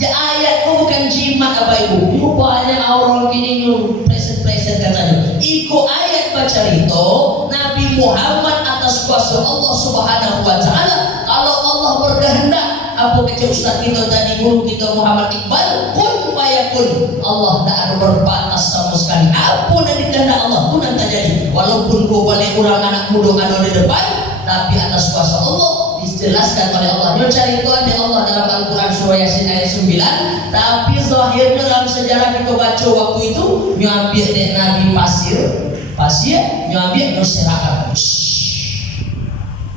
Ya ayat itu bukan jimat apa ibu. Ibu banyak orang gini nyuruh preset-preset katanya. Iku ayat baca itu Nabi Muhammad atas kuasa Allah Subhanahu wa Ta'ala. Kalau Allah berkehendak, apa kata Ustaz kita tadi, guru kita Muhammad Iqbal, kun fayakun. Allah tak ada berbatas sama sekali. Apa yang dikehendak Allah itu nanti jadi. Walaupun gua balik orang anak muda ada di depan, tapi atas kuasa Allah dijelaskan oleh Allah. Dia cari Tuhan di Allah dalam Al-Quran surah Yasin ayat 9. Tapi zahirnya dalam sejarah kita baca waktu itu, nyambil dek Nabi pasir, nyambil nyoserakan.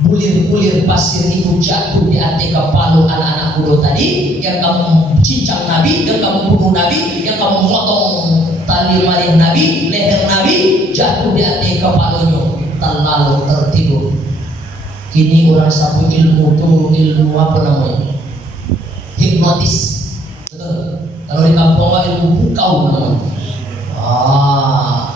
Bulir-bulir pasir itu jatuh di atas kepala anak-anak muda tadi yang kamu cincang Nabi, yang kamu bunuh Nabi, yang kamu potong tali marih Nabi, leher Nabi, jatuh di atas kepalanya, terlalu tertidur. Kini orang satu ilmu apa namanya? Hipnotis. Betul. Kalau di kampung ilmu bukau namanya.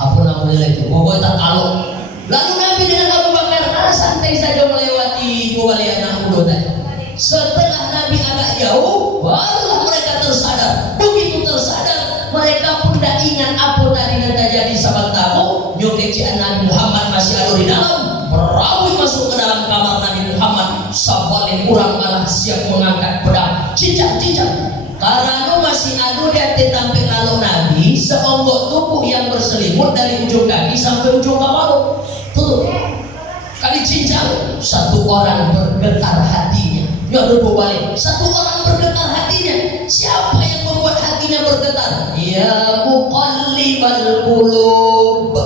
Apa namanya itu? Pokoknya tak kalau. Lalu Nabi dengan Abu Bakar santai saja melewati dua anak muda tadi. Setelah Nabi agak jauh, barulah mereka tersadar. Begitu tersadar, mereka pun tidak ingat apa tadi yang terjadi sama tamu. Nyokecian Nabi Muhammad masih ada di dalam. Perawi masuk ke dalam kamar Nabi Muhammad. Sabalik kurang malah siap mengangkat pedang. Cincang. Karena masih ada di atas tampil lalu Nabi, seonggok tubuh yang berselimut dari ujung kaki sampai ujung kepala. Tuh. Kali cincang, satu orang bergetar hatinya. Ya berbalik. Satu orang bergetar hatinya. Siapa yang membuat hatinya bergetar? Ya muqallibal qulub.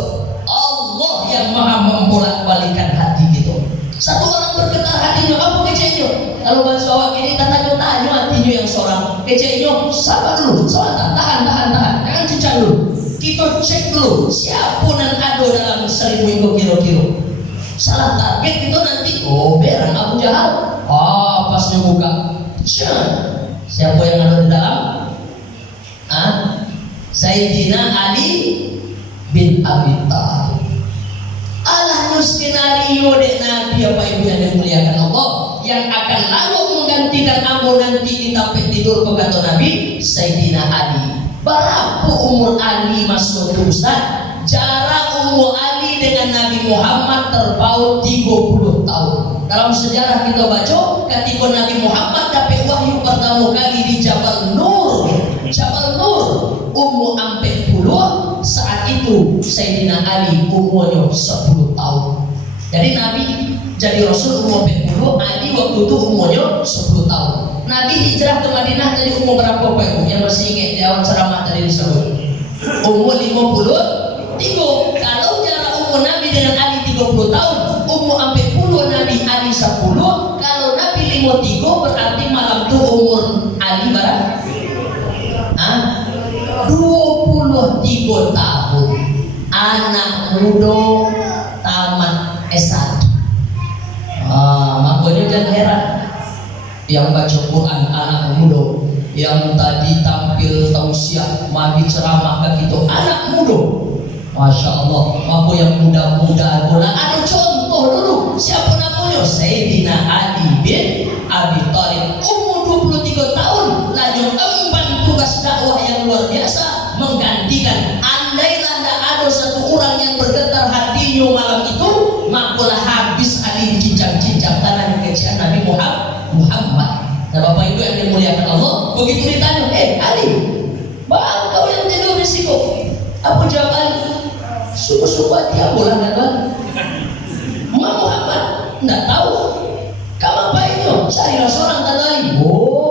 Allah yang maha membolak-balikan hati gitu. Satu orang bergetar hatinya. Apa kecenya? Kalau bahasa awak ini tanya hatinya yang seorang. Kecenya, sabar dulu. Tahan. Jangan cincang dulu. Kita cek dulu. Siapa yang ada dalam selimut kira-kira. Salah target kita nanti. Oh, berang Abu Jahal. Pasnya buka. Siapa yang ada di dalam? Sayyidina Ali bin Abi Thalib. Alahnya skenario dek Nabi apa ibu yang dimuliakan Allah yang akan lalu menggantikan Abu nanti di tempat tidur pengganti Nabi Sayyidina Ali. Berapa umur Ali masuk ke Ustaz? Jarak umur Ali dengan Nabi Muhammad terpaut 30 tahun. Dalam sejarah kita baca ketika Nabi Muhammad dapat wahyu pertama kali di Jabal Nur. Umur 40, saat itu Sayyidina Ali umurnya 10 tahun. Jadi Nabi jadi Rasul umur 40, Ali waktu itu umurnya 10 tahun. Nabi hijrah ke Madinah jadi umur berapa Pak Ibu? Yang masih ingat di awal ceramah tadi disebut umur 53. Kalau jarak umur Nabi dengan Ali 30 tahun, umur 40 Nabi Ali 10. Kalau Nabi 53 berarti malam itu umur Ali berapa? 23 tahun. Anak muda tamat S1. Makanya jangan heran yang baca Quran anak muda, yang tadi tampil tausiah magi ceramah ke kita anak muda. Masya Allah. Maka yang muda-muda bola ada contoh dulu. Siapa namanya? Sayyidina Ali bin Abi Thalib. Umur 23 tahun laju emban tugas dakwah yang luar biasa, menggantikan. Andailah tidak ada satu orang yang bergetar hatinya malam itu, makalah habis Ali dicincang-cincang tanah kecian Nabi Muhammad. Nah Bapak Ibu yang dimuliakan Allah, begitu ditanya, Ali, bang kau yang tidur risiko? Apa jawab Ali? Suku-suku hati ambulan kan? Muhammad tidak tahu. Kamu apa itu? Cari seorang tadi.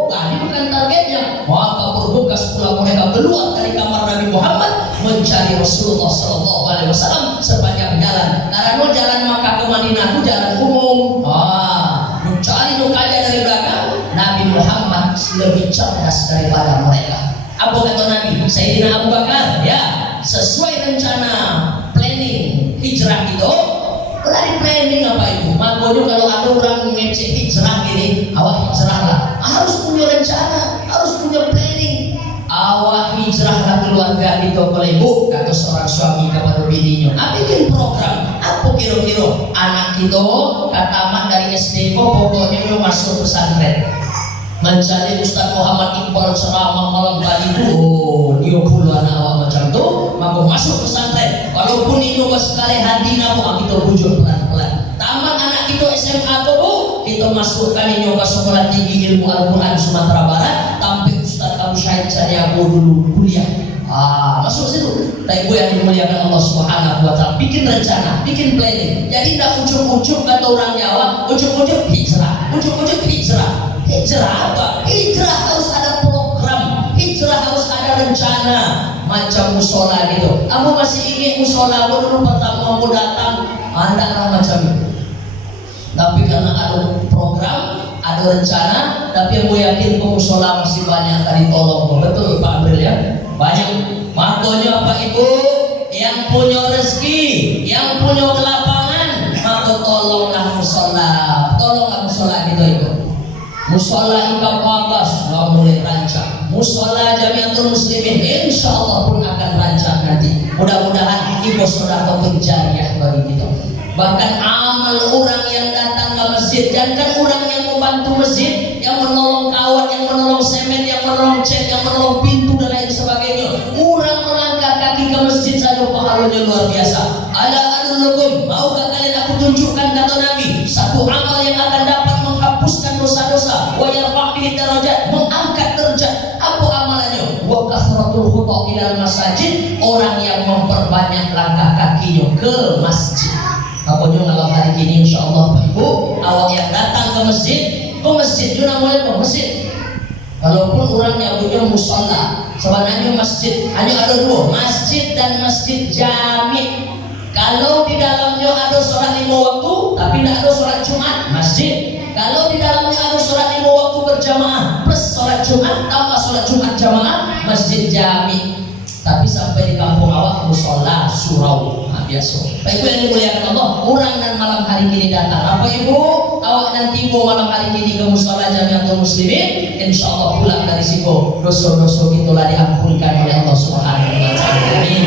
Ali bukan targetnya. Maka bergegas pula mereka keluar dari kamar Nabi Muhammad mencari Rasulullah SAW sepanjang jalan. Karena jalan Makkah ke Madinah itu jalan umum. Mencari kaja dari belakang. lebih cerdas daripada mereka. Apa kata Nabi? Sayyidina Abu Bakar, ya, sesuai rencana planning hijrah itu, lari planning apa itu? Makanya kalau ada orang ngecek hijrah gini, awak hijrah lah, harus punya rencana, harus punya planning. Awak hijrahlah keluarga itu boleh bu, kata seorang suami kepada bininya. Bikin program, apa kira-kira anak itu katamat dari SD kok pokoknya mau masuk pesantren. Mencari Ustaz Muhammad Iqbal ceramah malam tadi itu, dia pula anak awak macam tu, maka masuk pesantren. Walaupun itu sekali hati namu, kita bujuk pelan-pelan. Tamat anak kita SMA tu bu, kita masukkan ini ke sekolah tinggi ilmu Al-Quran Sumatera Barat. Tampil Ustaz Abu Syahid cari aku dulu kuliah. Masuk situ. Tapi gue yang dimuliakan Allah Subhanahu Wa Taala, bikin rencana, bikin planning. Jadi tidak ujuk-ujuk kata orang Jawa, ujuk-ujuk hijrah, ujuk-ujuk hijrah. Hijrah apa? Hijrah harus ada program, hijrah harus ada rencana. Macam musola gitu. Kamu masih ingin musola? Aku dulu pertama aku datang, anda macam itu. Tapi karena ada program, ada rencana, tapi yang gue yakin musola masih banyak tadi tolong. Betul Pak Abril ya? Banyak. Makanya apa Ibu? Yang punya rezeki, yang punya kelapangan, maka tolonglah musola, tolonglah musola gitu itu. Musola Ika Pagas sudah mulai rancang. Musola Jamiatul Muslimin insya Allah pun akan rancang nanti. Mudah-mudahan ibu saudara berjariah bagi kita. Bahkan amal orang yang datang ke masjid, jangan orang yang membantu masjid, yang menolong kawat, yang menolong semen, yang menolong cat, yang menolong pintu dan lain sebagainya. Orang melangkah kaki ke masjid saja pahalanya luar biasa. Ala adullukum, maukah kalian aku tunjukkan kata Nabi satu amal yang akan dapat menghapuskan dosa-dosa, wa yarfa' bihi darajat, mengangkat derajat. Apa amalannya? Wa kasratul khuta ilal masajid, orang yang memperbanyak langkah kakinya ke masjid. Makanya malam hari ini insya Allah Pak Ibu, awak yang datang ke masjid juga namanya ke masjid. Walaupun orangnya punya musola, sebenarnya masjid hanya ada dua, masjid dan masjid jami. Kalau di dalamnya ada sholat 5 waktu, tapi tidak ada sholat Jumat, masjid. Kalau di dalamnya ada sholat 5 waktu berjamaah plus sholat Jumat tambah sholat Jumat jamaah, masjid jami. Tapi sampai di kampung awak musola surau, biasa. Baik Ibu yang dimuliakan Allah, orang dan malam hari ini datang. Apa Ibu? Awak nanti Ibu malam hari ini ke musola Jamiatul Muslimin, insya Allah pulang dari situ dosa-dosa itulah diampunkan oleh Allah Subhanahu Wa Taala. Amin.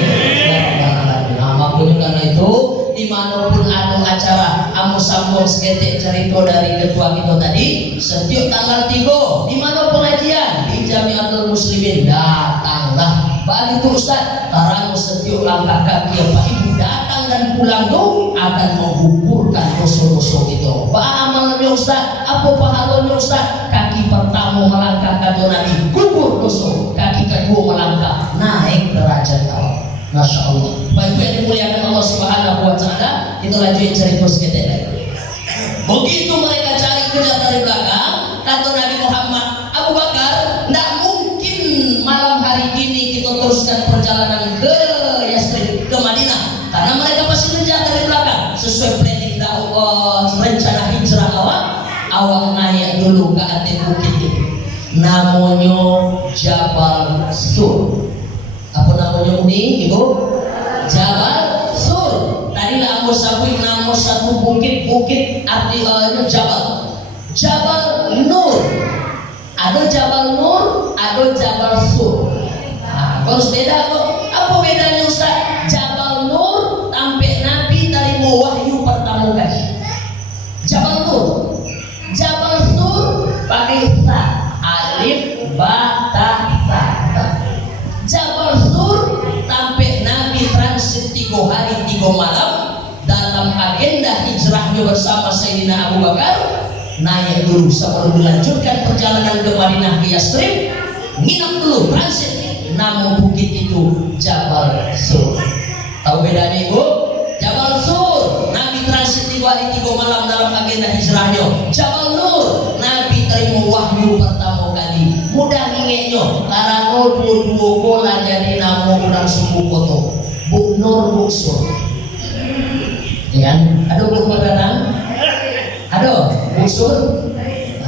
Makanya karena itu dimanapun ada acara amu sambung seketik cerita dari ketua kita tadi, setiap tanggal 3 di mana pengajian di Jamiatul Muslimin, datanglah. Bagi itu Ustaz, tarang setiap langkah kaki Pak Ibu datang dan pulang tuh akan mengukurkan dosa-dosa itu. Apa amalnya Ustaz? Apa pahalanya Ustaz? Kaki pertama melangkah kata Nabi, gugur dosa. Kaki kedua melangkah, naik derajat Allah. Masya Allah. Baik yang dimuliakan Allah Subhanahu Wa Taala, kita lanjut cerita seketik lagi. Begitu mereka cari kejar dari belakang, kata Nabi Muhammad, Abu Bakar, tidak mungkin malam hari ini kita teruskan perjalanan ke Yasrib, ke Madinah, karena mereka pasti mengejar dari belakang. Sesuai planning dakwah, rencana hijrah awak naik dulu ke atas bukit itu. Namanya Jabal Sur. Apa namanya ini Ibu? Jabal Sur. Tadilah aku sebut nama satu bukit arti Jabal Nur. Ada Jabal Nur, ada Jabal Sur. Kalau beda kok. Apa bedanya Ustaz? Jabal Nur sampai Nabi dari wahyu pertama kali. Jabal Nur. Jabal Sur pakai sa, alif ba ta sa. Jabal Sur sampai Nabi transit 3 hari 3 malam dalam agenda hijrahnya bersama Sayyidina Abu Bakar. Naik dulu sebelum dilanjutkan perjalanan ke Madinah ke Yasrib, nginap dulu transit. Nama bukit itu Jabal Sur. Tahu bedanya Ibu? Jabal Sur Nabi transit 3 hari 3 malam dalam agenda hijrahnya. Jabal Nur Nabi terima wahyu pertama kali. Mudah ngingeknya karena dua-dua bola jadi nama orang suku koto Bu Nur Bu Sur. Ya kan? Aduh Bu Makanan, aduh Bu Sur.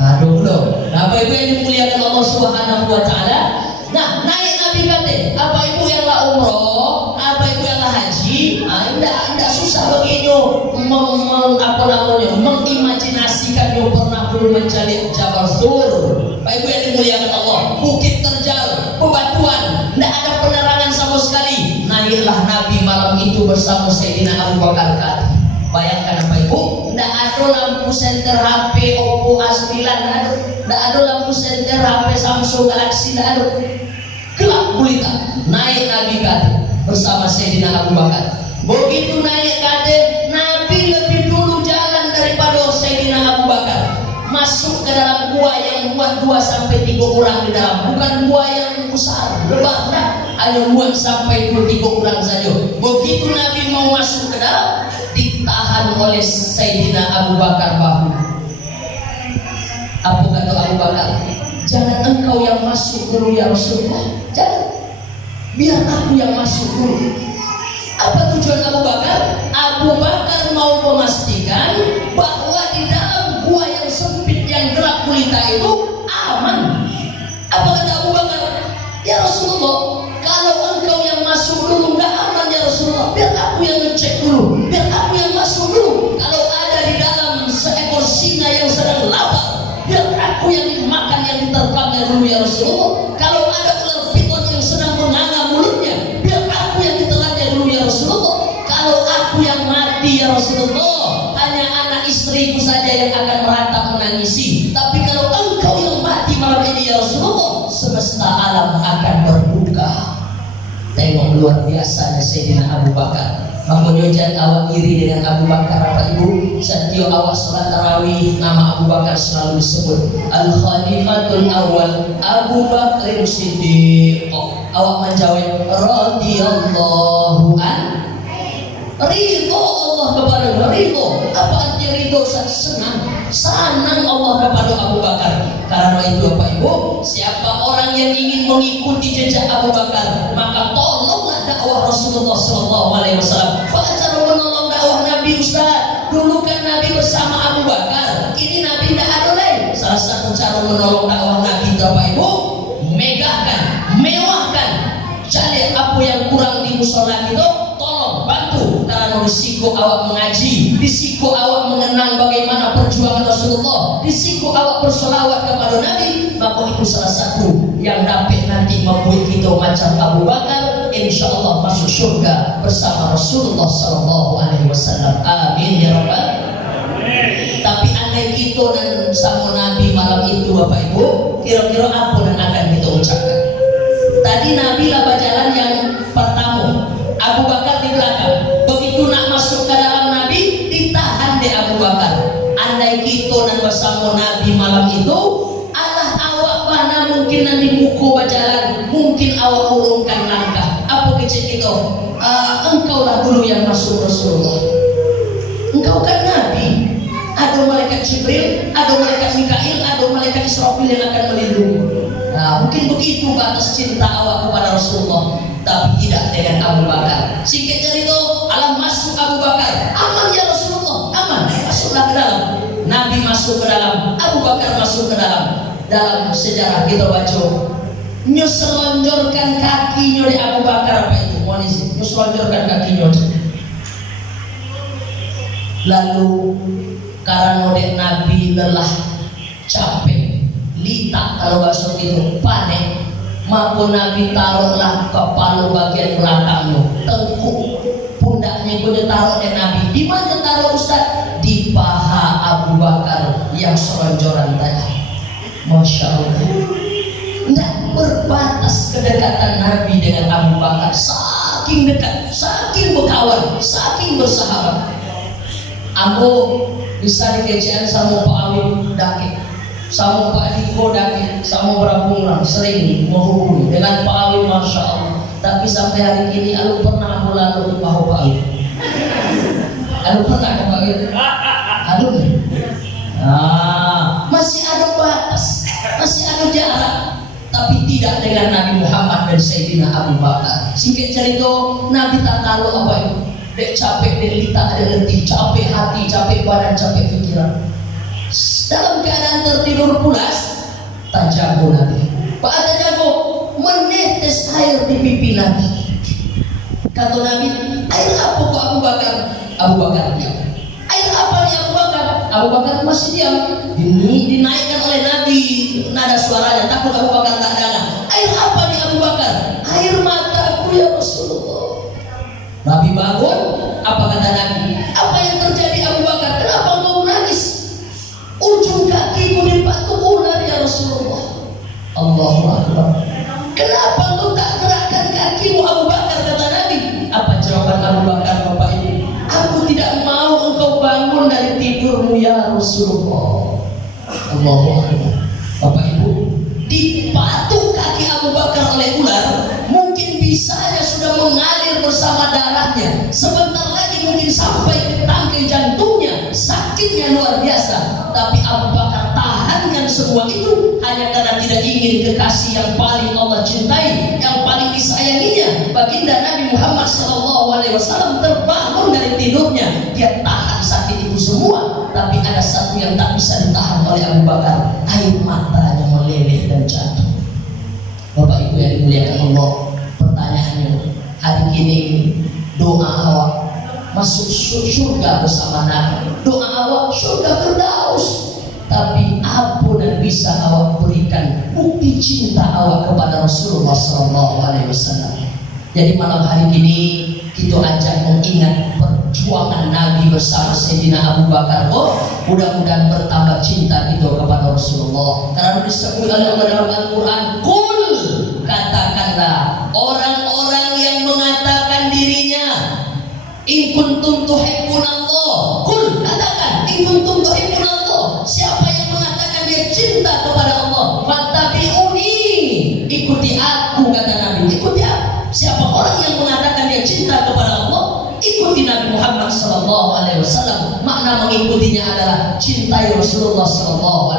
Aduh loh. Nah, Bapak Ibu yang dimuliakan Allah Subhanahu wa taala. Nah, naik Nabi kata, apa Ibu yang lah umroh, apa Ibu yang lah haji, enggak susah begitu mengimajinasikan yang pernah dulu menjadi Jabal Sur. Bapak Ibu yang dimuliakan Allah, bukit terjal, bebatuan, enggak ada penerangan sama sekali. Naiklah Nabi malam itu bersama Sayyidina Abu Bakar kata. Bayangkan apa Ibu, tidak ada lampu senter HP Oppo A9, tidak ada lampu senter HP Samsung Galaxy, tidak ada. Gelap gulita. Naik Nabi kata bersama Sayyidina Abu Bakar. Begitu naik kata, Nabi lebih dulu jalan daripada Sayyidina Abu Bakar. Masuk ke dalam gua yang muat 2 sampai 3 orang di dalam, bukan gua yang besar, lebar, nah, hanya muat sampai 2-3 orang saja. Begitu Nabi mau masuk ke dalam, ditahan oleh Sayyidina Abu Bakar bahu. Apa kata Abu Bakar? Jangan engkau yang masuk dulu ya Rasulullah. Jangan. Biar aku yang masuk dulu. Apa tujuan Abu Bakar? Abu Bakar mau memastikan bahwa di dalam gua yang sempit yang gelap gulita itu aman. Apa kata Abu Bakar? Ya Rasulullah, kalau engkau yang masuk dulu nggak aman ya Rasulullah. Biar aku yang ngecek dulu. Biar aku yang masuk dulu. Kalau ada di dalam seekor singa yang sedang lapar, biar aku yang dimakan, yang diterkamnya dulu ya Rasulullah. Kalau ada ular piton yang sedang menganga mulutnya, biar aku yang ditelannya dulu ya Rasulullah. Kalau aku yang mati ya Rasulullah, hanya anak istriku saja yang akan meratap menangisi. Tapi kalau engkau yang mati malam ini ya Rasulullah, semesta alam akan berbuka. Tengok luar biasanya Sayyidina Abu Bakar. Mengunjungi awak iri dengan Abu Bakar. Apa Ibu? Setiap awak sholat tarawih, nama Abu Bakar selalu disebut Al-Khalifatul Awal Abu Bakr Siddiq. Awak menjawab radhiyallahu an. Ridho Allah kepada ridho. Apa artinya ridho? Senang Allah kepada Abu Bakar. Karena itu apa Ibu? Siapa orang yang ingin mengikuti jejak Abu Bakar, maka tolonglah dakwah Rasulullah SAW. Cara menolong dakwah Nabi Ustaz. Dulu kan Nabi bersama Abu Bakar, ini Nabi tidak ada lain. Salah satu cara menolong dakwah Nabi itu apa Ibu? Megahkan, mewahkan. Jadi apa yang kurang di musola itu, tolong bantu. Karena risiko awak mengaji, risiko awak mengenang bagaimana perjuangan Rasulullah, risiko awak bersolawat kepada Nabi, maka itu salah satu yang dapat nanti membuat kita macam Abu Bakar, insya Allah masuk surga bersama Rasulullah Sallallahu Alaihi Wasallam. Amin ya Rabbal. Tapi andai kita dan sama Nabi malam itu Bapak Ibu, kira-kira apa yang akan kita ucapkan? Tadi Nabi lah berjalan yang pertama, Abu Bakar di belakang. Begitu nak masuk ke dalam Nabi, ditahan di Abu Bakar. Andai kita dan bersama Nabi malam itu, Allah awak mana mungkin nanti buku berjalan, mungkin awak urungkan langkah. Apa kecil kita? Engkau lah dulu yang masuk Rasulullah. Engkau kan Nabi. Ada malaikat Jibril, ada malaikat Mikail, ada malaikat Israfil yang akan melindungi. Nah, mungkin begitu batas cinta awak kepada Rasulullah, tapi tidak dengan Abu Bakar. Singkat cerita, alam masuk Abu Bakar, aman ya Rasulullah, aman. Masuklah ke dalam. Nabi masuk ke dalam, Abu Bakar masuk ke dalam. Dalam sejarah kita baca, nyuselonjorkan kakinya di Abu Bakar apa itu? Nyuselonjorkan kakinya. Lalu karena Nabi lelah, capek, litak kalau bahasa itu, panik, maka Nabi taruhlah kepala bagian belakangnya, tengkuk pundaknya gue taruh di Nabi. Di mana taruh Ustaz? Di paha Abu Bakar yang selonjoran tadi. Masya Allah. Tidak berbatas kedekatan Nabi dengan Abu Bakar, saking dekat, saking berkawan, saking bersahabat. Aku bisa dikecewakan sama Pak Awin Daki, sama Pak Diko Daki, sama berapa orang sering menghubungi dengan Pak Awin, Masya Allah. Tapi sampai hari ini aku pernah aku lalu di bahu Pak Awin. Aku pernah ke Pak Awin. Aduh, masih ada batas, masih ada jarak, tapi tidak dengan Nabi Muhammad dan Sayyidina Abu Bakar. Singkat cerita, Nabi tak tahu apa itu. Dek capek, dek litak, dek letih, capek hati, capek badan, capek pikiran. Dalam keadaan tertidur pulas, tajago Nabi. Pak tajago menetes air di pipi Nabi. Kata Nabi, air apa kok Abu Bakar? Abu Bakar diam. Air apa nih Abu Bakar? Abu Bakar masih diam. Ini dinaikkan oleh Nabi nada suaranya, takut Abu Bakar tak dengar. Air apa nih Abu Bakar? Air mataku ya Rasulullah. Nabi bangun, apa kata Nabi? Apa yang terjadi Abu Bakar? Kenapa engkau menangis? Ujung kakiku dipatuk ular ya Rasulullah. Allahu Akbar. Kenapa engkau tak gerakkan kakimu Abu Bakar, kata Nabi? Apa jawaban Abu Bakar, Bapak Ibu? Aku tidak mau engkau bangun dari tidurmu ya Rasulullah. Allahu Akbar. Bapak Ibu, dipatuk kaki Abu Bakar oleh ular, mungkin bisanya sudah mengalir bersama darahnya. Sebentar lagi mungkin sampai ke tangkai jantungnya, sakitnya luar biasa. Tapi Abu Bakar tahankan semua itu hanya karena tidak ingin kekasih yang paling Allah cintai, yang paling disayanginya, baginda Nabi Muhammad SAW terbangun dari tidurnya. Dia tahan sakit itu semua, tapi ada satu yang tak bisa ditahan oleh Abu Bakar, air matanya meleleh dan jatuh. Bapak Ibu yang dimuliakan Allah, pertanyaannya hari ini, doa awak masuk surga bersama Nabi, doa awak surga Firdaus. Tapi apa yang bisa awak berikan bukti cinta awak kepada Rasulullah SAW? Jadi malam hari ini kita ajak mengingat perjuangan Nabi bersama Sayyidina Abu Bakar. Oh, mudah-mudahan bertambah cinta kita kepada Rasulullah. Karena disebut oleh Allah dalam Al-Quran, Qul, katakanlah orang-orang yang mengatakan dirinya in kuntum tuhibbunallah. Qul, katakan in kuntum tuhibbunallah. Siapa yang mengatakan dia cinta kepada Allah, fattabi'uni, ikuti aku, kata Nabi. Ikuti aku. Siapa orang yang mengatakan dia cinta kepada Allah, ikuti Nabi Muhammad SAW. Makna mengikutinya adalah cintai Rasulullah SAW.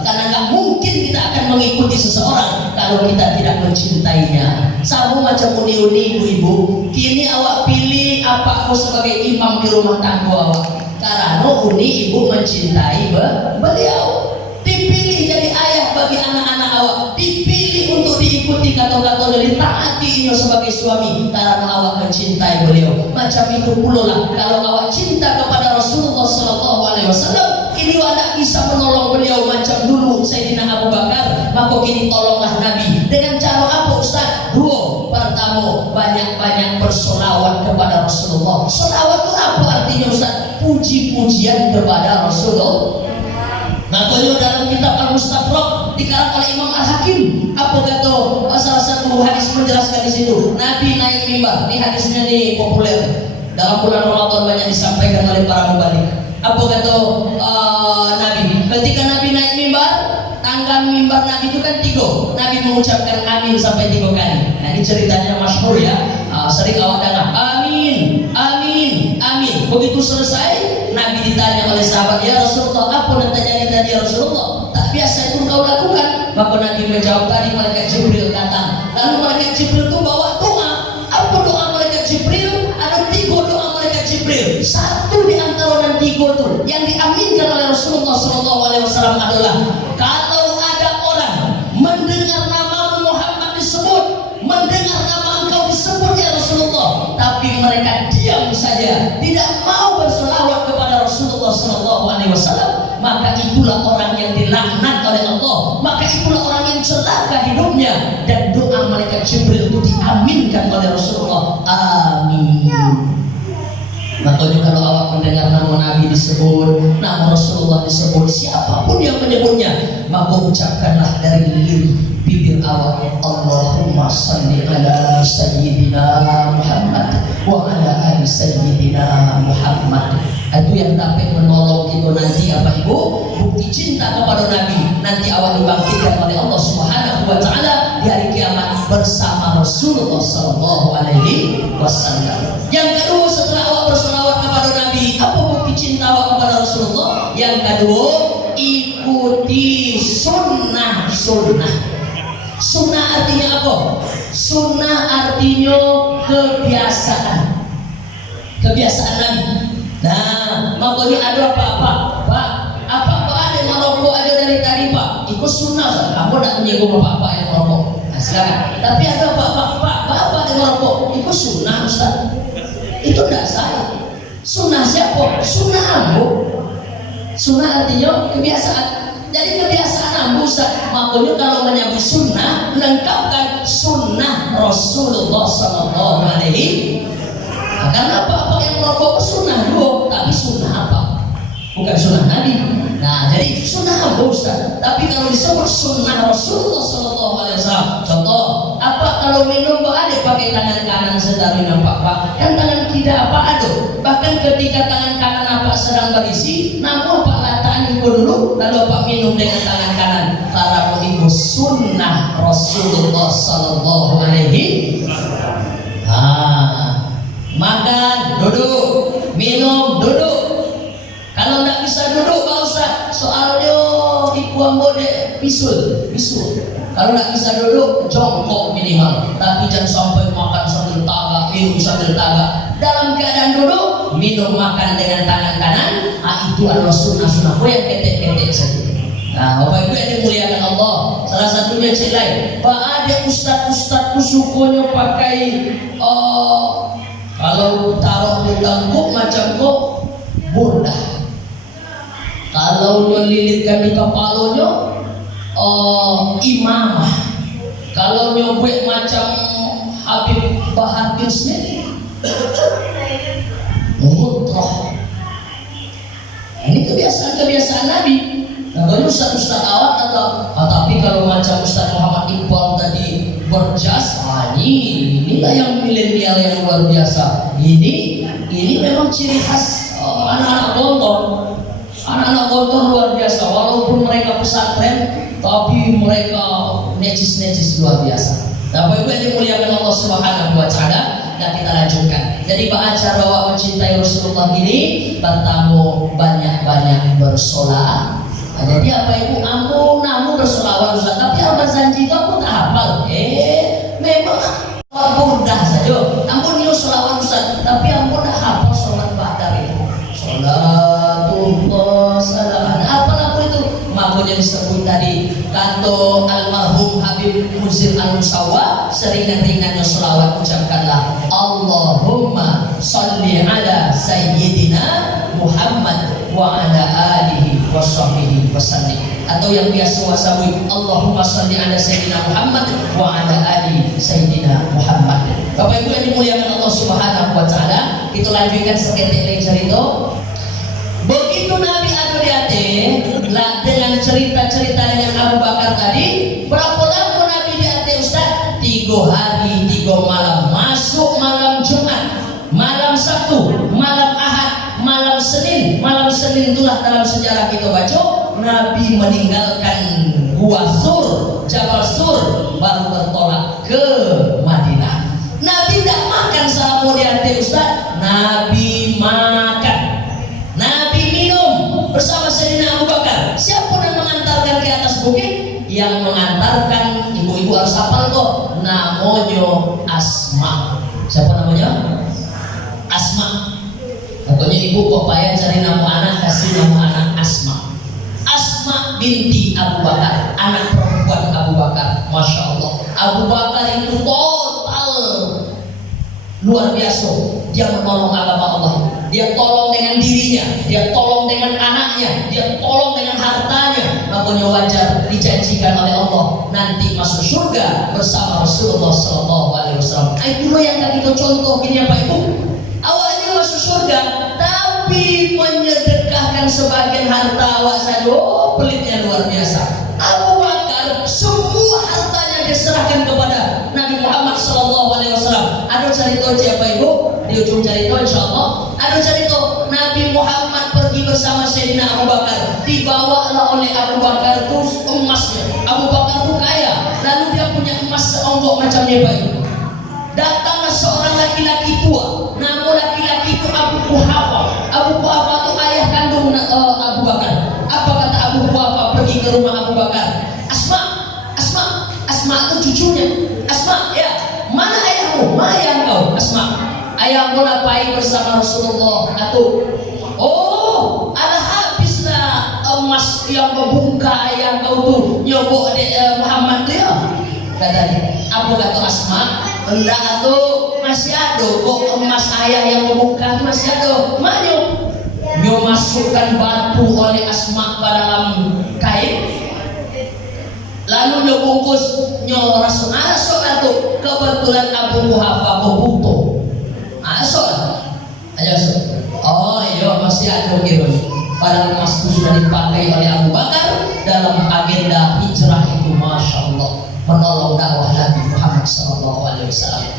Karena nggak mungkin kita akan mengikuti seseorang kalau kita tidak mencintainya. Sama macam uni-uni ibu-ibu, kini awak pilih apa aku sebagai imam di rumah tangga awak. Karena uni ibu mencintai beliau, dipilih jadi ayah bagi anak-anak awak, dipilih untuk diikuti kata-kata dari taatinya sebagai suami karena awak mencintai beliau. Macam itu pula lah kalau awak cinta kepada Rasulullah SAW, ini awak bisa menolong beliau macam dulu Sayyidina Abu Bakar, maka kini tolonglah Nabi. Dengan cara apa Ustaz? Dua. Pertama, banyak-banyak bersolawat kepada Rasulullah. Solawat itu apa artinya Ustaz? Puji-pujian kepada Rasulullah. Makanya dalam kitab Al-Mustadrak dikarang oleh Imam Al-Hakim, apa kata salah satu hadis menjelaskan di situ, Nabi naik mimbar. Ini hadisnya nih populer. Dalam bulan Ramadan banyak disampaikan oleh para mubalik. Apa kata Nabi? Ketika Nabi naik mimbar, tangga mimbar Nabi itu kan 3. Nabi mengucapkan amin sampai 3 kali. Nah ini ceritanya masyhur ya. Sering awak dengar amin, amin, amin. Begitu selesai, Nabi ditanya oleh sahabat, ya Rasulullah, apa yang terjadi tadi ya Rasulullah? Tak biasa itu kau lakukan. Maka Nabi menjawab, tadi malaikat Jibril datang. Lalu malaikat Jibril itu bawa doa. Apa doa malaikat Jibril? Ada 3 doa malaikat Jibril. Satu di antara 3 itu yang diaminkan oleh Rasulullah SAW adalah, kalau ada orang mendengar nama Muhammad disebut, mendengar nama engkau disebut ya Rasulullah, tapi mereka diam saja, tidak mau berselawat kepada Rasulullah SAW, maka itulah orang yang dilaknat oleh Allah, maka itulah orang yang celaka hidupnya. Dan doa malaikat Jibril itu diaminkan oleh Rasulullah. Amin. Makanya kalau awak mendengar nama Nabi disebut, nama Rasulullah disebut, siapapun yang menyebutnya, maka ucapkanlah dari bibir awak, Allahumma salli ala Sayyidina Muhammad wa ala ali Sayyidina Muhammad. Itu yang dapat menolong kita nanti apa ibu, bukti cinta kepada Nabi. Nanti awak dibangkitkan oleh Allah Subhanahu wa Ta'ala di hari kiamat bersama Rasulullah SAW. Yang kedua, setelah awak berselawat kepada Nabi, apa bukti cinta awak kepada Rasulullah? Yang kedua, ikuti sunnah. Sunnah artinya apa? Sunnah artinya kebiasaan Nabi. Nah, makanya ada apa-apa, Pak, apa sunnah. Aku tidak menyinggung bapak yang merokok. Nah, silakan. Tapi ada bapak yang merokok, itu sunnah Ustaz. Itu tidak salah. Sunnah siapa? Sunnah ambo. Sunnah artinya kebiasaan. Jadi kebiasaan ambo Ustaz. Makanya kalau menyebut sunnah, lengkapkan sunnah Rasulullah Sallallahu Alaihi. Nah, karena bapak yang merokok sunnah dulu, tapi sunnah apa? Bukan sunnah Nabi. Nah, jadi sunnah apa Ustaz? Tapi kalau disebut sunnah Rasulullah Sallallahu Alaihi Wasallam, contoh, apa kalau minum ada pakai tangan kanan sedang nampak Pak, kan tangan kiri apa ada? Bahkan ketika tangan kanan apa sedang berisi, namun Pak lataan itu dulu, lalu Pak minum dengan tangan kanan. Karena itu sunnah Rasulullah Sallallahu Alaihi Wasallam. Makan duduk, minum duduk. Kalau tidak bisa duduk Pak Ustaz, soalnya ibu ambo dek bisul. Kalau tidak bisa duduk, jongkok minimal. Tapi jangan sampai makan sambil tagak, minum sambil tagak. Dalam keadaan duduk, minum makan dengan tangan kanan. Itu adalah sunnah-sunnah yang ketek-ketek saja. Nah, Bapak Ibu yang dimuliakan Allah, salah satunya cilai. Pak ada ustad-ustad sukanya pakai kalau taruh di tangkuk macam kok bundah. Kalau melilitkan di kepalanya imamah. Kalau nyobek macam Habib Bahar bin Smith mutrah. Ini kebiasaan Nabi. Kalau ustaz awak atau tapi kalau macam Ustaz Muhammad Iqbal tadi berjas, inilah yang milenial yang luar biasa. Ini memang ciri khas anak-anak gontor. Anak-anak gontor luar biasa. Walaupun mereka pesantren, tapi mereka necis luar biasa. Nah, Bapak Ibu yang dimuliakan Allah Subhanahu wa Ta'ala, dan kita lanjutkan. Jadi acara awak mencintai Rasulullah ini bertamu banyak-banyak bersolat. Nah, jadi apa Ibu namun bersolawat Ustaz, tapi apa janji itu aku tak hafal. Memang mudah saja. Ampun niu solawat Ustaz, tapi ampun tak hafal sholat badar itu. Salatullah salam. Apa itu? Makanya disebut tadi kata almarhum Habib Muzil Al-Musawwa, seringan-ringannya solawat ucapkanlah Allahumma salli ala Sayyidina Muhammad wa ala alihi wa sahbihi wasallim. Atau yang biasa wasawi Allahumma salli ala Sayyidina Muhammad wa ala alihi Sayyidina Muhammad. Bapak Ibu yang dimuliakan Allah Subhanahu wa Ta'ala, kita lanjutkan seketik cerita. Begitu Nabi adu di hati dengan cerita-cerita dengan Abu Bakar tadi, berapa lama Nabi di hati Ustaz? 3 hari 3 malam. Masuk malam Jumat, malam Sabtu, malam Ahad, malam Senin. Malam Senin itulah dalam sejarah kita baca Nabi meninggalkan Gua Sur, Jabal Sur, baru bertolak ke Madinah. Nabi tidak makan selama di hati Ustaz. Nabi makan, Nabi minum bersama Sayyidina Abu Bakar. Siapa yang mengantarkan ke atas bukit? Yang mengantarkan, ibu-ibu harus hafal kok, namanya Asma. Siapa namanya? Asma. Pokoknya ibu kok payah cari nama anak, kasih nama anak Asma. Asma binti Abu Bakar, anak perempuan Abu Bakar. Masya Allah, Abu Bakar itu total luar biasa. Dia menolong agama Allah. Dia tolong dengan dirinya, dia tolong dengan anaknya, dia tolong dengan hartanya. Makanya wajar dijanjikan oleh Allah nanti masuk surga bersama Rasulullah Sallallahu Alaihi Wasallam. Itu yang kita contoh ini Pak Ibu. Awalnya masuk surga, tapi menyedekahkan sebagian harta awak saja. Pelitnya luar biasa. Abu Bakar semua hartanya diserahkan kepada Nabi Muhammad Sallallahu Alaihi Wasallam. Ada cerita siapa Ibu? Di ujung cerita insya Allah ada cerita Nabi Muhammad pergi bersama Sayyidina Abu Bakar. Dibawalah oleh Abu Bakar itu emasnya. Abu Bakar itu kaya, lalu dia punya emas seonggok macamnya Pak Ibu. Datanglah seorang laki-laki tua, nama laki-laki itu Abu Quhafa. Abu Quhafa itu ayah kandung Abu Bakar. Apa kata Abu Quhafa pergi ke rumah Abu Bakar? Asma itu cucunya. Asma, ya, mana ayahmu? Mana ayah kau? Asma, ayahmu lapai bersama Rasulullah. Atau, oh, ada habislah emas yang membuka ayah kau tuh nyobok Muhammad dia. Katanya, apa kata Asma? Hendak tuh masih ada kok emas ayah yang membuka masih ada. Maju. Nyo masukkan batu oleh Asma ke dalam kain. Lalu nyo bungkus nyo rasul asok itu kebetulan Abu Kuhafa butuh. Asok. Ayo asok. Oh iya masih ada gitu. Padahal emas itu sudah dipakai oleh Abu Bakar dalam agenda hijrah itu, masya Allah, menolong dakwah Nabi Muhammad SAW.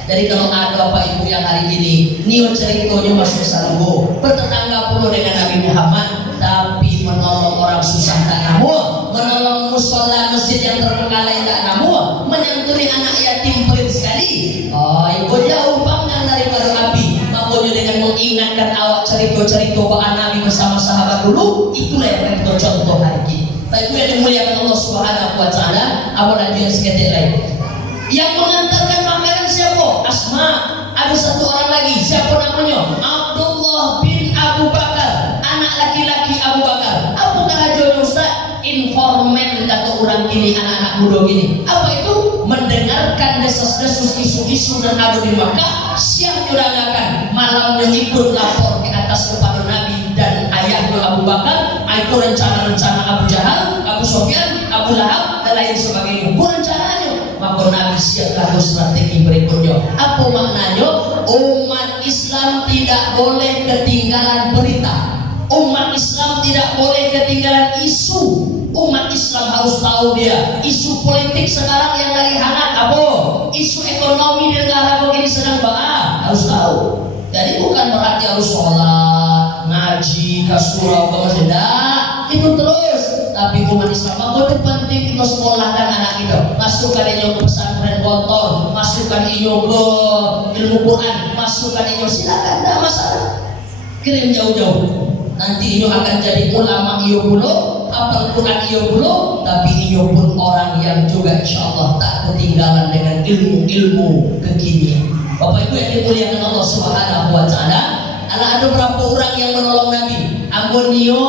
Jadi kalau ada Bapak Ibu yang hari ini nio ceritanya masuk salvo bertetangga puluh dengan Nabi Muhammad, tapi menolong orang susah tak namu, menolong musola masjid yang terbengkalai tak namu, menyantuni anak yatim pelit sekali. Oh, ibu jauh panggang daripada Nabi. Makanya dengan mengingatkan awak cerita-cerita bahwa Nabi bersama sahabat dulu, itulah yang kita contoh hari ini. Tapi yang dimuliakan Allah Subhanahu wa Ta'ala, awal aja sekedar lain. Yang mengantarkan makanan siapa? Asma. Ada satu orang lagi, siapa namanya? Abdullah bin Abu Bakar, anak laki-laki Abu Bakar. Apakah aja Ustaz? Informan kata orang ini, anak-anak muda gini. Apa itu? Mendengarkan desas-desus isu-isu dan adu di Makkah, siap diurangkan malamnya ikut lapor ke atas kepada Nabi dan ayahnya Abu Bakar. Itu rencana-rencana Abu Jahal, Abu Sufyan, Abu Lahab dan lain sebagainya. Bukan rencananya. Maka Nabi siap lalu strategi berikutnya. Apa maknanya? Umat Islam tidak boleh ketinggalan berita. Umat Islam tidak boleh ketinggalan isu. Umat Islam harus tahu dia isu politik sekarang yang lagi hangat apa, isu ekonomi di negara begini sedang bahas, harus tahu. Jadi bukan berarti harus sholat, ngaji, kasurau, tidak itu terus. Tapi umat Islam apa itu penting kita sekolahkan anak kita, masukkan inyo ke pesantren kotor, masukkan inyo ke ilmu Quran, masukkan inyo, silakan, tidak masalah. Kirim jauh-jauh. Nanti inyo akan jadi ulama iyo puluh, apal Quran iyo puluh, tapi iyo pun orang yang juga insya Allah tak ketinggalan dengan ilmu-ilmu kekinian. Bapak Ibu yang dimuliakan Allah Subhanahu wa Ta'ala, ada berapa orang yang menolong Nabi? Ampun iyo,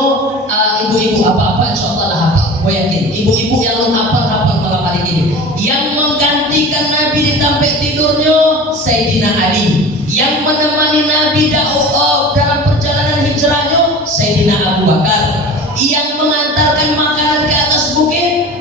ibu-ibu apa-apa insya Allah lah hafal. Gue yakin ibu-ibu yang belum hafal malam hari ini. Yang menggantikan Nabi di tempat tidurnya Sayyidina Ali. Yang menemani Nabi dakwah dalam perjalanan hijrahnya Sayyidina Abu Bakar. Yang mengantarkan makanan ke atas bukit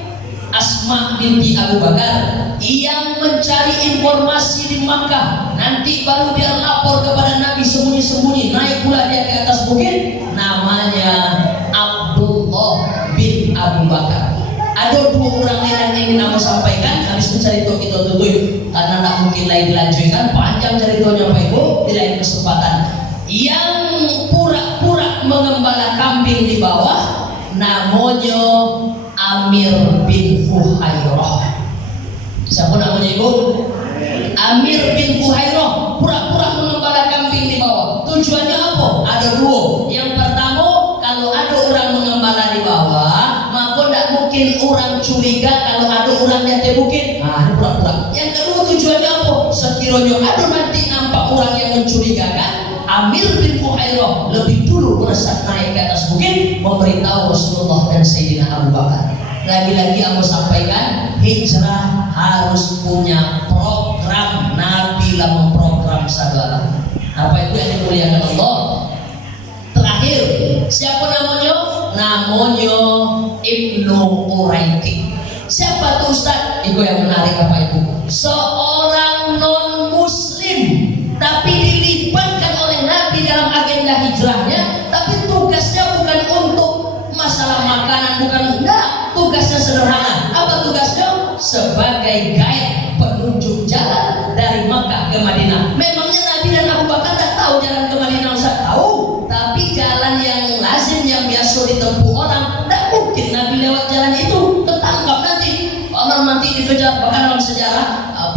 Asma binti Abu Bakar. Yang mencari informasi di Makkah, nanti baru dia lapor kepada Nabi sembunyi-sembunyi, naik pula dia ke atas bukit, namanya Abdullah bin Abu Bakar. Ada dua orang yang ingin aku sampaikan, habis itu cerita kita tutup karena tak mungkin lain dilanjutkan, panjang ceritanya Pak Ibu di lain kesempatan. Yang pura-pura mengembala kambing di bawah namanya Amir bin Fuhairah. Siapa namanya Ibu? Amir bin Fuhairah pura-pura mengembala kambing di bawah. Tujuannya apa? Ada dua. Yang pertama, kalau ada orang mengembala di bawah, maka tidak mungkin orang curiga kalau ada orang di atas bukit. Nah, pura-pura. Yang kedua tujuannya apa? Sekiranya ada nanti nampak orang yang mencurigakan, Amir bin Fuhairah lebih dulu merasa naik ke atas bukit, memberitahu Rasulullah dan Sayyidina Abu Bakar. Lagi-lagi aku sampaikan, hijrah harus punya program. Nabi lah memprogram segala. Apa itu yang dimuliakan Allah? Terakhir, siapa namanya? Namanya Ibnu Uraiki. Siapa tuh Ustaz? Itu yang menarik apa Ibu? Seorang non muslim, tapi dilibatkan oleh Nabi dalam agenda hijrahnya. Tapi tugasnya bukan untuk masalah makanan, bukan, enggak. Tugasnya sederhana. Apa tugasnya? Sebagai guide, penunjuk jalan dari Makkah ke Madinah. Memangnya Nabi dan Abu Bakar tak tahu jalan ke Madinah? Ustaz tahu, tapi jalan yang lazim yang biasa ditempuh orang, tak mungkin Nabi lewat jalan itu. Ketangkap nanti orang nanti dikejar. Bahkan dalam sejarah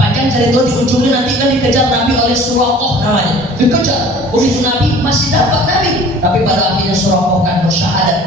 panjang cerita di ujungnya nanti kan dikejar Nabi oleh Suraqah namanya. Dikejar. Begitu Nabi masih dapat Nabi, tapi pada akhirnya Suraqah kan bersyahadat.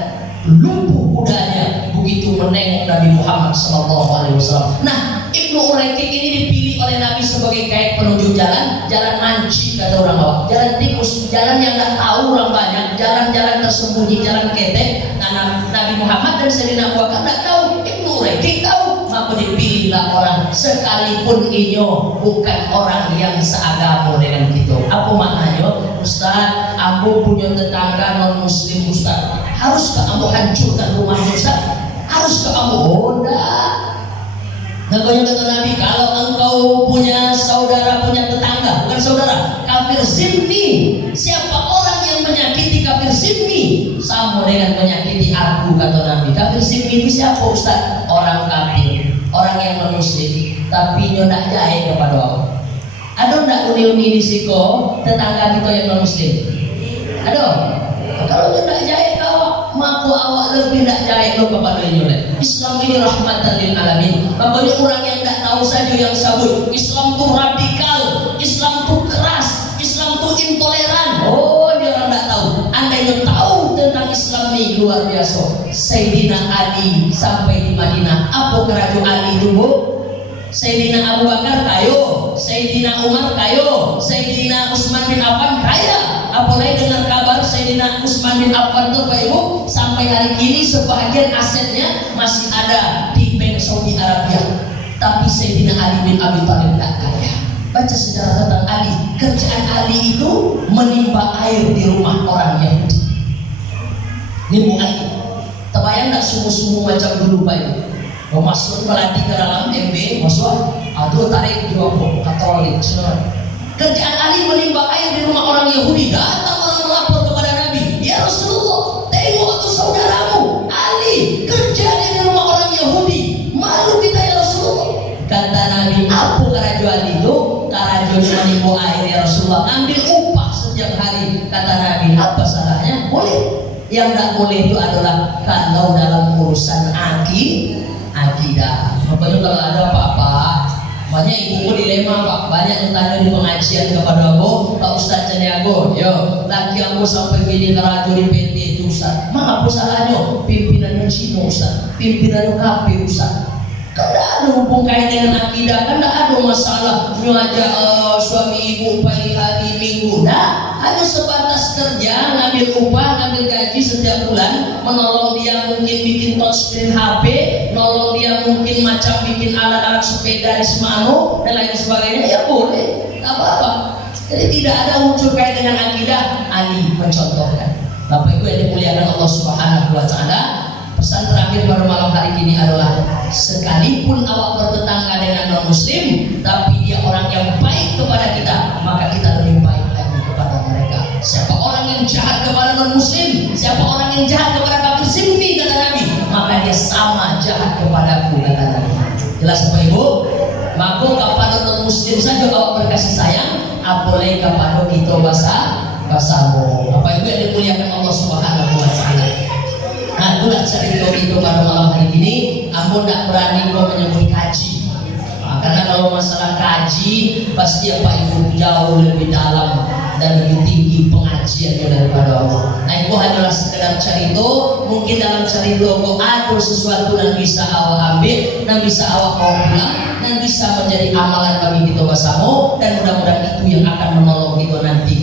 Lumpuh kudanya begitu menengok Nabi Muhammad SAW. Nah, Ibnu Uraiki ini dipilih oleh Nabi sebagai guide penunjuk jalan. Jalan manci kata orang awam, jalan tikus, jalan yang tak tahu orang banyak, jalan jalan tersembunyi, jalan ketek. Nah, Nabi Muhammad dan Sayyidina Abu Bakar tidak tahu, Ibnu Raiqi tahu, maka dipilihlah orang sekalipun inyo bukan orang yang seagama dengan kita. Apa maknanya? Ustaz, aku punya tetangga non muslim Ustaz, haruskah kamu hancurkan rumahnya Ustaz? Haruskah kamu honda? Makanya kata Nabi, kalau engkau punya saudara, punya tetangga, bukan saudara, kafir zimmi, siapa orang yang menyakiti kafir zimmi sama dengan menyakiti aku, kata Nabi. Kafir zimmi itu siapa Ustaz? Orang kafir, orang yang non muslim, tapi nyodak jahe kepada Allah. Ada ndak uni-uni di siko tetangga kita yang non muslim? Ada? Kalau nyodak jahe kau, maka awak lebih ndak jahe lo kepada ini. Islam ini rahmatan lil alamin. Makanya orang yang tidak tahu saja yang sabut. Islam itu radikal, Islam itu keras, Islam itu intoleran. Oh, dia orang tidak tahu. Anda yang tahu tentang Islam ini luar biasa. Sayyidina Ali sampai di Madinah. Apa kerajaan Ali itu, Bu? Sayyidina Abu Bakar kayo, Sayyidina Umar kayo, Sayyidina Utsman bin Affan kaya. Apalagi dengan kabar Sayyidina Utsman bin Affan itu Pak Ibu, sampai hari ini sebagian asetnya masih ada di Bank Saudi Arabia. Tapi Sayyidina Ali bin Abi Thalib tidak kaya. Baca sejarah tentang Ali. Kerjaan Ali itu menimba air di rumah orang Yahudi. Nimba air. Terbayang tidak sumur-sumur macam dulu Pak Ibu? Mau masuk melatih ke dalam MB, masuk, aduh tarik dua Katolik. Kerjaan Ali menimba air di rumah orang Yahudi. Datang orang melapor kepada Nabi, ya Rasulullah, tengok itu saudaramu Ali kerjanya di rumah orang Yahudi, malu kita ya Rasulullah. Kata Nabi, apa kerajaan itu? Kerajaan menimba air ya Rasulullah, ambil upah setiap hari. Kata Nabi, apa salahnya? Boleh. Yang tidak boleh itu adalah kalau dalam urusan akidah. Makanya kalau ada apa-apa, banyak ibu dilema Pak, banyak yang tanya di pengajian kepada aku, Pak Ustaz Caniago, yo, laki aku sampai gini kerajaan di PT itu Ustaz, mah apa salahnya? Pimpinannya Cina Ustaz, pimpinannya kafir Ustaz. Kan tidak ada hubung kait dengan akidah, kan tidak ada masalah nyuaja suami ibu pagi hari minggu, nah hanya sebatas kerja, ngambil upah, ngambil gaji setiap bulan, menolong dia mungkin bikin touchscreen HP, nolong dia mungkin macam bikin alat-alat sepeda di Semanu dan lain sebagainya, ya boleh, tak apa-apa. Jadi tidak ada unsur kait dengan akidah. Ali mencontohkan. Bapak Ibu yang dimuliakan Allah Subhanahu wa Ta'ala, pesan terakhir pada malam hari ini adalah, sekalipun awak bertetangga dengan non muslim, tapi dia orang yang baik kepada kita, maka kita lebih baik lagi kepada mereka. Siapa orang yang jahat kepada non muslim, siapa orang yang jahat kepada kafir zimmi, kata Nabi, maka dia sama jahat kepadaku, kata Nabi. Jelas Bapak Ibu? Maka kepada non muslim saja awak berkasih sayang, apalagi kepada kita basamu. Bapak Ibu yang dimuliakan Allah Subhanahu wa Ta'ala. Nah, itulah cerita itu pada malam hari ini. Aku tidak berani kau menyebut kaji, karena kalau masalah kaji pasti Pak Ibu jauh lebih dalam dan lebih tinggi pengajiannya daripada Allah. Nah, itu adalah sekedar cerita. Mungkin dalam cerita kau ada sesuatu yang bisa awak ambil, dan bisa awak bawa pulang, dan bisa menjadi amalan bagi kita bersama, dan mudah-mudahan itu yang akan menolong kita nanti.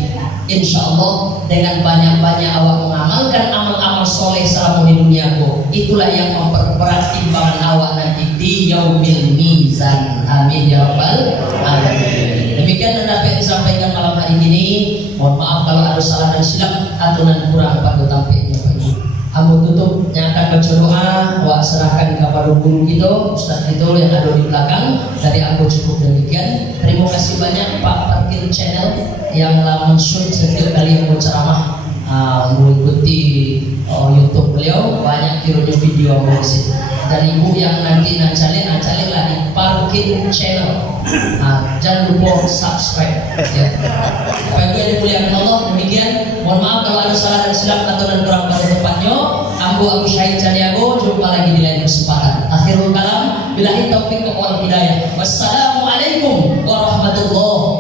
Insya Allah dengan banyak-banyak awak mengamalkan amal-amal soleh selama di duniaku, itulah yang memperberat timbangan awak nanti di yaumil mizan. Amin ya rabbal alamin. Demikian yang dapat disampaikan malam hari ini. Mohon maaf kalau ada salah dan silap atau kurang pada tampilnya Pak Ibu. Aku tutup yang akan baca doa, awak serahkan kepada guru kita, Ustaz kita yang ada di belakang. Dari aku cukup demikian. Terima kasih banyak Pak Parkir Channel yang men-shoot setiap kali yang berceramah, mengikuti YouTube beliau, banyak kiranya video di situ. Dan ibu yang nanti nancalin lah di Parkir Channel. Jangan lupa subscribe. Ya. Bapak Ibu yang dimuliakan Allah, demikian. Mohon maaf kalau ada salah dan silap atau dan kurang pada tempatnya. Abu Syahid Caniago, jumpa lagi di lain kesempatan. Akhirul kalam, billahi taufiq wal hidayah. Wassalamualaikum warahmatullahi